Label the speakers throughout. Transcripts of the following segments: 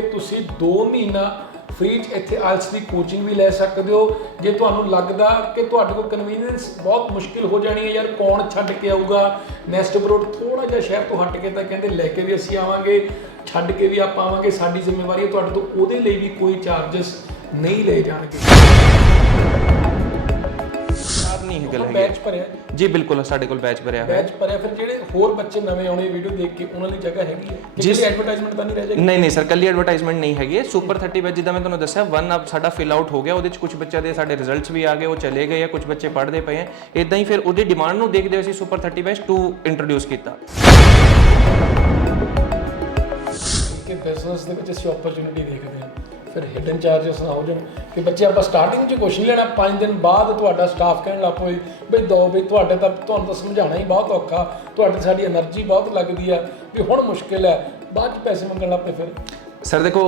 Speaker 1: ਕਿ ਤੁਸੀਂ 2 ਮਹੀਨਾ ਫ੍ਰੀ ਚ ਇੱਥੇ ਆਲਸ ਦੀ ਕੋਚਿੰਗ ਵੀ ਲੈ ਸਕਦੇ ਹੋ। ਜੇ ਤੁਹਾਨੂੰ ਲੱਗਦਾ ਕਿ ਤੁਹਾਡੇ ਕੋਲ ਕਨਵੀਨੀਅੰਸ ਬਹੁਤ ਮੁਸ਼ਕਿਲ ਹੋ ਜਾਣੀ ਹੈ ਯਾਰ, ਕੌਣ ਛੱਡ ਕੇ ਆਊਗਾ? ਨੈਸਟ ਅਬਰੋਡ ਥੋੜਾ ਜਿਹਾ ਸ਼ਹਿਰ ਤੋਂ ਹਟ ਕੇ ਤਾਂ ਕਹਿੰਦੇ ਲੈ ਕੇ ਵੀ ਅਸੀਂ ਆਵਾਂਗੇ, ਛੱਡ ਕੇ ਵੀ ਆਪਾਂ ਆਵਾਂਗੇ। ਸਾਡੀ ਜ਼ਿੰਮੇਵਾਰੀ ਹੈ ਤੁਹਾਡੇ ਤੋਂ ਉਹਦੇ ਲਈ ਵੀ ਕੋਈ ਚਾਰजेस ਨਹੀਂ ਲਏ ਜਾਣਗੇ।
Speaker 2: ਨਹੀਂ ਇਹ ਗੱਲ ਹੈਗੀ
Speaker 1: ਬੈਚ ਭਰਿਆ।
Speaker 2: ਜੀ ਬਿਲਕੁਲ ਸਾਡੇ ਕੋਲ ਬੈਚ ਭਰਿਆ ਹੋਇਆ।
Speaker 1: ਬੈਚ ਭਰਿਆ ਫਿਰ ਜਿਹੜੇ ਹੋਰ ਬੱਚੇ ਨਵੇਂ ਆਉਣੇ ਵੀਡੀਓ ਦੇਖ ਕੇ ਉਹਨਾਂ ਲਈ ਜਗ੍ਹਾ ਹੈਗੀ ਹੈ? ਜਿਸ ਐਡਵਰਟਾਈਜ਼ਮੈਂਟ ਤਾਂ ਨਹੀਂ ਰਹਿ ਜਾਏਗੀ?
Speaker 2: ਨਹੀਂ ਨਹੀਂ ਸਰ ਕੱਲੀ ਐਡਵਰਟਾਈਜ਼ਮੈਂਟ ਨਹੀਂ ਹੈਗੀ। ਹੈ ਸੁਪਰ 30 ਬੈਚ ਜਿੱਦਾਂ ਮੈਂ ਤੁਹਾਨੂੰ ਦੱਸਿਆ ਵਨ ਅਪ ਸਾਡਾ ਫਿਲ ਆਊਟ ਹੋ ਗਿਆ ਉਹਦੇ ਚ ਕੁਝ ਬੱਚਿਆਂ ਦੇ ਸਾਡੇ ਰਿਜ਼ਲਟਸ ਵੀ ਆ ਗਏ ਉਹ ਚਲੇ ਗਏ ਆ ਕੁਝ ਬੱਚੇ ਪੜ੍ਹਦੇ ਪਏ ਆ। ਇਦਾਂ ਹੀ ਫਿਰ ਉਹਦੀ ਡਿਮਾਂਡ ਨੂੰ ਦੇਖਦੇ ਹੋਏ ਅਸੀਂ ਸੁਪਰ 30 ਬੈਚ 2 ਇੰਟਰੋਡਿਊਸ ਕੀਤਾ।
Speaker 1: ਕਿ ਬਿਜ਼ਨਸ ਦੇ ਵਿੱਚ ਅਸੀਂ ਓਪਰਚ्युनिटी ਦੇਖਦੇ ਹਾਂ। ਫਿਰ ਹਿਡਨ ਚਾਰजेस ਨਾ ਹੋ ਜਾਣ। ਕਿ ਬੱਚੇ, ਆਪਾਂ ਸਟਾਰਟਿੰਗ 'ਚ ਕੁਛ ਨਹੀਂ ਲੈਣਾ। 5 ਦਿਨ ਬਾਅਦ ਤੁਹਾਡਾ ਸਟਾਫ ਕਹਿਣ ਲੱਗ ਪਏ, ਬਈ ਦੋ, ਬਈ ਤੁਹਾਡੇ ਤਾਂ ਤੁਹਾਨੂੰ ਤਾਂ ਸਮਝਾਉਣਾ ਹੀ ਬਹੁਤ ਔਖਾ। ਤੁਹਾਡੇ ਸਾਡੀ એનર્ਜੀ ਬਹੁਤ ਲੱਗਦੀ ਆ। ਵੀ ਹੁਣ ਮੁਸ਼ਕਿਲ ਹੈ। ਬਾਅਦ 'ਚ ਪੈਸੇ ਮੰਗਣ ਲੱਗ ਪਏ ਫਿਰ।
Speaker 2: ਸਰ ਦੇਖੋ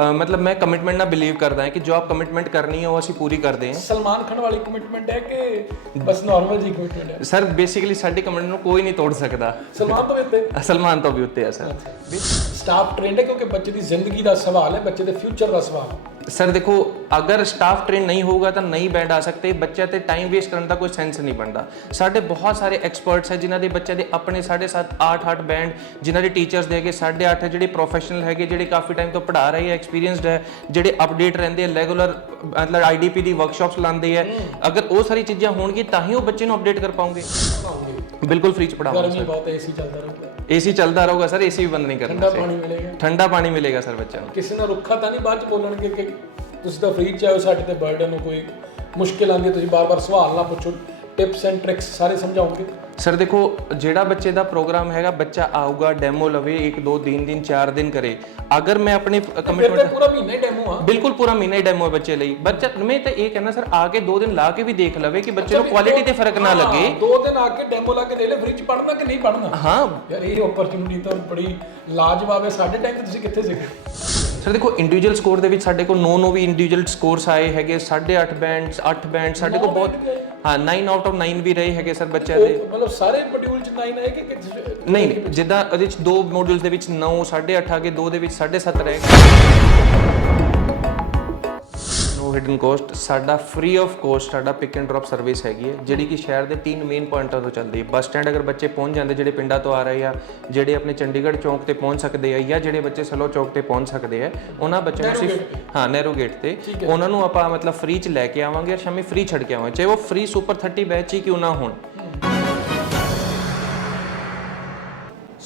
Speaker 2: ਅ, ਮਤਲਬ ਮੈਂ ਕਮਿਟਮੈਂਟ ਨਾਲ ਬਿਲੀਵ ਕਰਦਾ ਹਾਂ ਕਿ ਜੋ ਆਪ ਕਮਿਟਮੈਂਟ ਕਰਨੀ ਹੈ ਉਹ ਅਸੀਂ ਪੂਰੀ ਕਰਦੇ ਹਾਂ।
Speaker 1: ਸਲਮਾਨ ਖਾਨ ਵਾਲੀ ਕਮਿਟਮੈਂਟ ਹੈ ਕਿ ਬਸ ਨਾਰਮਲ ਜੀ ਕਮਿਟਮੈਂਟ ਹੈ?
Speaker 2: ਸਰ ਬੇਸਿਕਲੀ ਸਾਡੀ ਕਮਿਟਮੈਂਟ ਨੂੰ ਕੋਈ ਨਹੀਂ ਤੋੜ ਸਕਦਾ।
Speaker 1: ਸਲਮਾਨ ਤੋਂ ਵੀ ਉੱਤੇ?
Speaker 2: ਸਲਮਾਨ ਤੋਂ ਵੀ ਉੱਤੇ ਆ ਸਰ।
Speaker 1: ਸਟਾਫ ਟ੍ਰੇਨਡ ਹੈ ਕਿਉਂਕਿ ਬੱਚੇ ਦੀ ਜ਼ਿੰਦਗੀ ਦਾ ਸਵਾਲ ਹੈ ਬੱਚੇ ਦੇ ਫਿਊਚਰ ਦਾ ਸਵਾਲ ਹੈ।
Speaker 2: ਸਰ ਦੇਖੋ ਅਗਰ ਸਟਾਫ ਟ੍ਰੇਨ ਨਹੀਂ ਹੋਊਗਾ ਤਾਂ ਨਹੀਂ ਬੈਂਡ ਆ ਸਕਦੇ। ਬੱਚਿਆਂ ਤੇ ਟਾਈਮ ਵੇਸਟ ਕਰਨ ਦਾ ਕੋਈ ਸੈਂਸ ਨਹੀਂ ਬਣਦਾ। ਸਾਡੇ ਬਹੁਤ ਸਾਰੇ ਐਕਸਪਰਟਸ ਹੈ ਜਿਨ੍ਹਾਂ ਦੇ ਬੱਚਿਆਂ ਦੇ ਆਪਣੇ 7.5 8 8 ਬੈਂਡ ਜਿਨ੍ਹਾਂ ਦੇ ਟੀਚਰਸ ਦੇਗੇ 8.5 ਜਿਹੜੇ ਪ੍ਰੋਫੈਸ਼ਨਲ ਹੈਗੇ ਜਿਹੜੇ ਕਾਫੀ ਟਾਈਮ ਤੋਂ ਪੜ੍ਹਾ ਰਹੇ ਹੈ ਐਕਸਪੀਰੀਅੰਸਡ ਹੈ ਜਿਹੜੇ ਅਪਡੇਟ ਰਹਿੰਦੇ ਆ ਰੈਗੂਲਰ ਮਤਲਬ ਆਈਡੀਪੀ ਦੀ ਵਰਕਸ਼ਾਪਸ ਲਾਉਂਦੇ ਆ ਅਗਰ ਉਹ ਸਾਰੀ ਚੀਜ਼ਾਂ ਹੋਣਗੀ ਤਾਂ ਹੀ ਉਹ ਬੱਚੇ ਨੂੰ ਅਪਡੇਟ ਕਰ ਪਾਉਂਗੇ। ਬਿਲਕੁਲ ਫ੍ਰੀ ਚ ਪੜਾਵਾਂਗੇ
Speaker 1: ਗਰਮੀ ਬਹੁਤ ਏਸੀ ਚੱਲਦਾ ਰਹੂਗਾ
Speaker 2: ਏਸੀ ਚੱਲਦਾ ਰਹੂਗਾ ਸਰ ਏਸੀ ਵੀ ਬੰਦ ਨਹੀਂ ਕਰਨਾ
Speaker 1: ਠੰਡਾ ਪਾਣੀ ਮਿਲੇਗਾ।
Speaker 2: ਠੰਡਾ ਪਾਣੀ ਮਿਲੇਗਾ ਸਰ ਬੱਚਿਆਂ ਨੂੰ।
Speaker 1: ਕਿਸੇ ਨਾਲ ਰੁੱਖਾ ਤਾਂ ਨਹੀਂ ਬਾਅਦ ਚ ਬੋਲਣਗੇ ਕਿ ਤੁਸੀਂ ਤਾਂ ਫ੍ਰੀ ਚ ਆਇਓ ਸਾਡੇ ਤੇ ਬਰਡਨ ਨੂੰ ਕੋਈ ਮੁਸ਼ਕਿਲ ਆਉਂਦੀ ਹੈ ਤੁਸੀਂ ਬਾਰ-ਬਾਰ ਸਵਾਲ ਨਾ ਪੁੱਛੋ ਟਿਪਸ ਐਂਡ ਟ੍ਰਿਕਸ ਸਾਰੇ ਸਮਝਾਉਂਗੇ
Speaker 2: ਸਰ ਦੇਖੋ ਜਿਹੜਾ ਬੱਚੇ ਦਾ ਪ੍ਰੋਗਰਾਮ ਹੈਗਾ ਬੱਚਾ ਆਊਗਾ ਡੈਮੋ ਲਵੇ 1 2 3 ਦਿਨ 4 ਦਿਨ ਕਰੇ। ਅਗਰ ਮੈਂ ਆਪਣੇ ਕਮਿਟਮੈਂਟ
Speaker 1: ਪੂਰਾ ਮਹੀਨਾ ਹੀ ਡੈਮੋ ਆ।
Speaker 2: ਬਿਲਕੁਲ ਪੂਰਾ ਮਹੀਨਾ ਹੀ ਡੈਮੋ ਬੱਚੇ ਲਈ। ਬੱਚਾ ਮੈਂ ਤਾਂ ਇਹ ਕਹਿਣਾ ਸਰ ਆ ਕੇ 2 ਦਿਨ ਲਾ ਕੇ ਵੀ ਦੇਖ ਲਵੇ ਕਿ ਬੱਚੇ ਨੂੰ ਕੁਆਲਿਟੀ ਤੇ ਫ਼ਰਕ ਨਾ ਲੱਗੇ।
Speaker 1: 2 ਦਿਨ ਆ ਕੇ ਡੈਮੋ ਲਾ ਕੇ ਦੇਖ ਲੈ ਫ੍ਰਿਜ ਪੜਨਾ ਕਿ ਨਹੀਂ ਪੜਨਾ
Speaker 2: ਹਾਂ।
Speaker 1: ਯਾਰ ਇਹ ਓਪਰਚੁਨਿਟੀ ਤਾਂ ਬੜੀ ਲਾਜਵਾਬ ਹੈ। ਸਾਡੇ ਟਾਈਮ ਤੇ ਤੁਸੀਂ ਕਿੱਥੇ ਸੀਗੇ?
Speaker 2: ਸਰ ਦੇਖੋ ਇੰਡੀਵਿਜੂਅਲ ਸਕੋਰ ਦੇ ਵਿੱਚ ਸਾਡੇ ਕੋਲ 9 9 ਵੀ ਇੰਡੀਵਿਜੂਅਲ ਸਕੋਰਸ ਆਏ ਹੈਗੇ 8.5 ਬੈਂਡਸ 8 ਬੈਂਡ ਸਾਡੇ ਕੋਲ ਬਹੁਤ ਹਾਂ 9 ਆਊਟ ਆਫ 9 ਵੀ ਰਹੇ ਹੈਗੇ ਸਰ ਬੱਚਿਆਂ ਦੇ।
Speaker 1: ਮਤਲਬ ਸਾਰੇ ਮੋਡਿਊਲ ਚ 9 ਆਏ ਕਿ ਕਿ
Speaker 2: ਨਹੀਂ ਨਹੀਂ, ਜਿੱਦਾਂ ਉਹਦੇ ਵਿੱਚ ਦੋ ਮੋਡਿਊਲਸ ਦੇ ਵਿੱਚ 9 8.5 ਆ ਗਏ ਦੋ ਦੇ ਵਿੱਚ 7.5 ਰਹੇਗਾ ਨੋ ਹਿਡਨ ਕੋਸਟ ਸਾਡਾ ਫ੍ਰੀ ਆਫ ਕੋਸਟ ਸਾਡਾ ਪਿਕ ਐਂਡ ਡ੍ਰੌਪ ਸਰਵਿਸ ਹੈਗੀ ਹੈ ਜਿਹੜੀ ਕਿ ਸ਼ਹਿਰ ਦੇ ਤਿੰਨ ਮੇਨ ਪੁਆਇੰਟਾਂ ਤੋਂ ਚੱਲਦੀ ਹੈ। ਬੱਸ ਸਟੈਂਡ ਅਗਰ ਬੱਚੇ ਪਹੁੰਚ ਜਾਂਦੇ ਜਿਹੜੇ ਪਿੰਡਾਂ ਤੋਂ ਆ ਰਹੇ ਆ ਜਿਹੜੇ ਆਪਣੇ ਚੰਡੀਗੜ੍ਹ ਚੌਂਕ ਤੇ ਪਹੁੰਚ ਸਕਦੇ ਆ ਜਾਂ ਜਿਹੜੇ ਬੱਚੇ ਸਲੋ ਚੌਕ ਤੇ ਪਹੁੰਚ ਸਕਦੇ ਆ ਉਹਨਾਂ ਬੱਚਿਆਂ ਨੂੰ ਅਸੀਂ ਹਾਂ ਨੈਰੋ ਗੇਟ ਤੇ। ਉਹਨਾਂ ਨੂੰ ਆਪਾਂ ਮਤਲਬ ਫ੍ਰੀ ਚ ਲੈ ਕੇ ਆਵਾਂਗੇ ਔਰ ਸ਼ਾਮੀ ਫ੍ਰੀ ਛੱਡ ਕੇ ਆਵਾਂਗੇ ਚਾਹੇ ਉਹ ਫ੍ਰੀ ਸੁਪਰ 30 ਬੈਚ ਹੀ ਕਿਉਂ ਨਾ ਹੋਣ।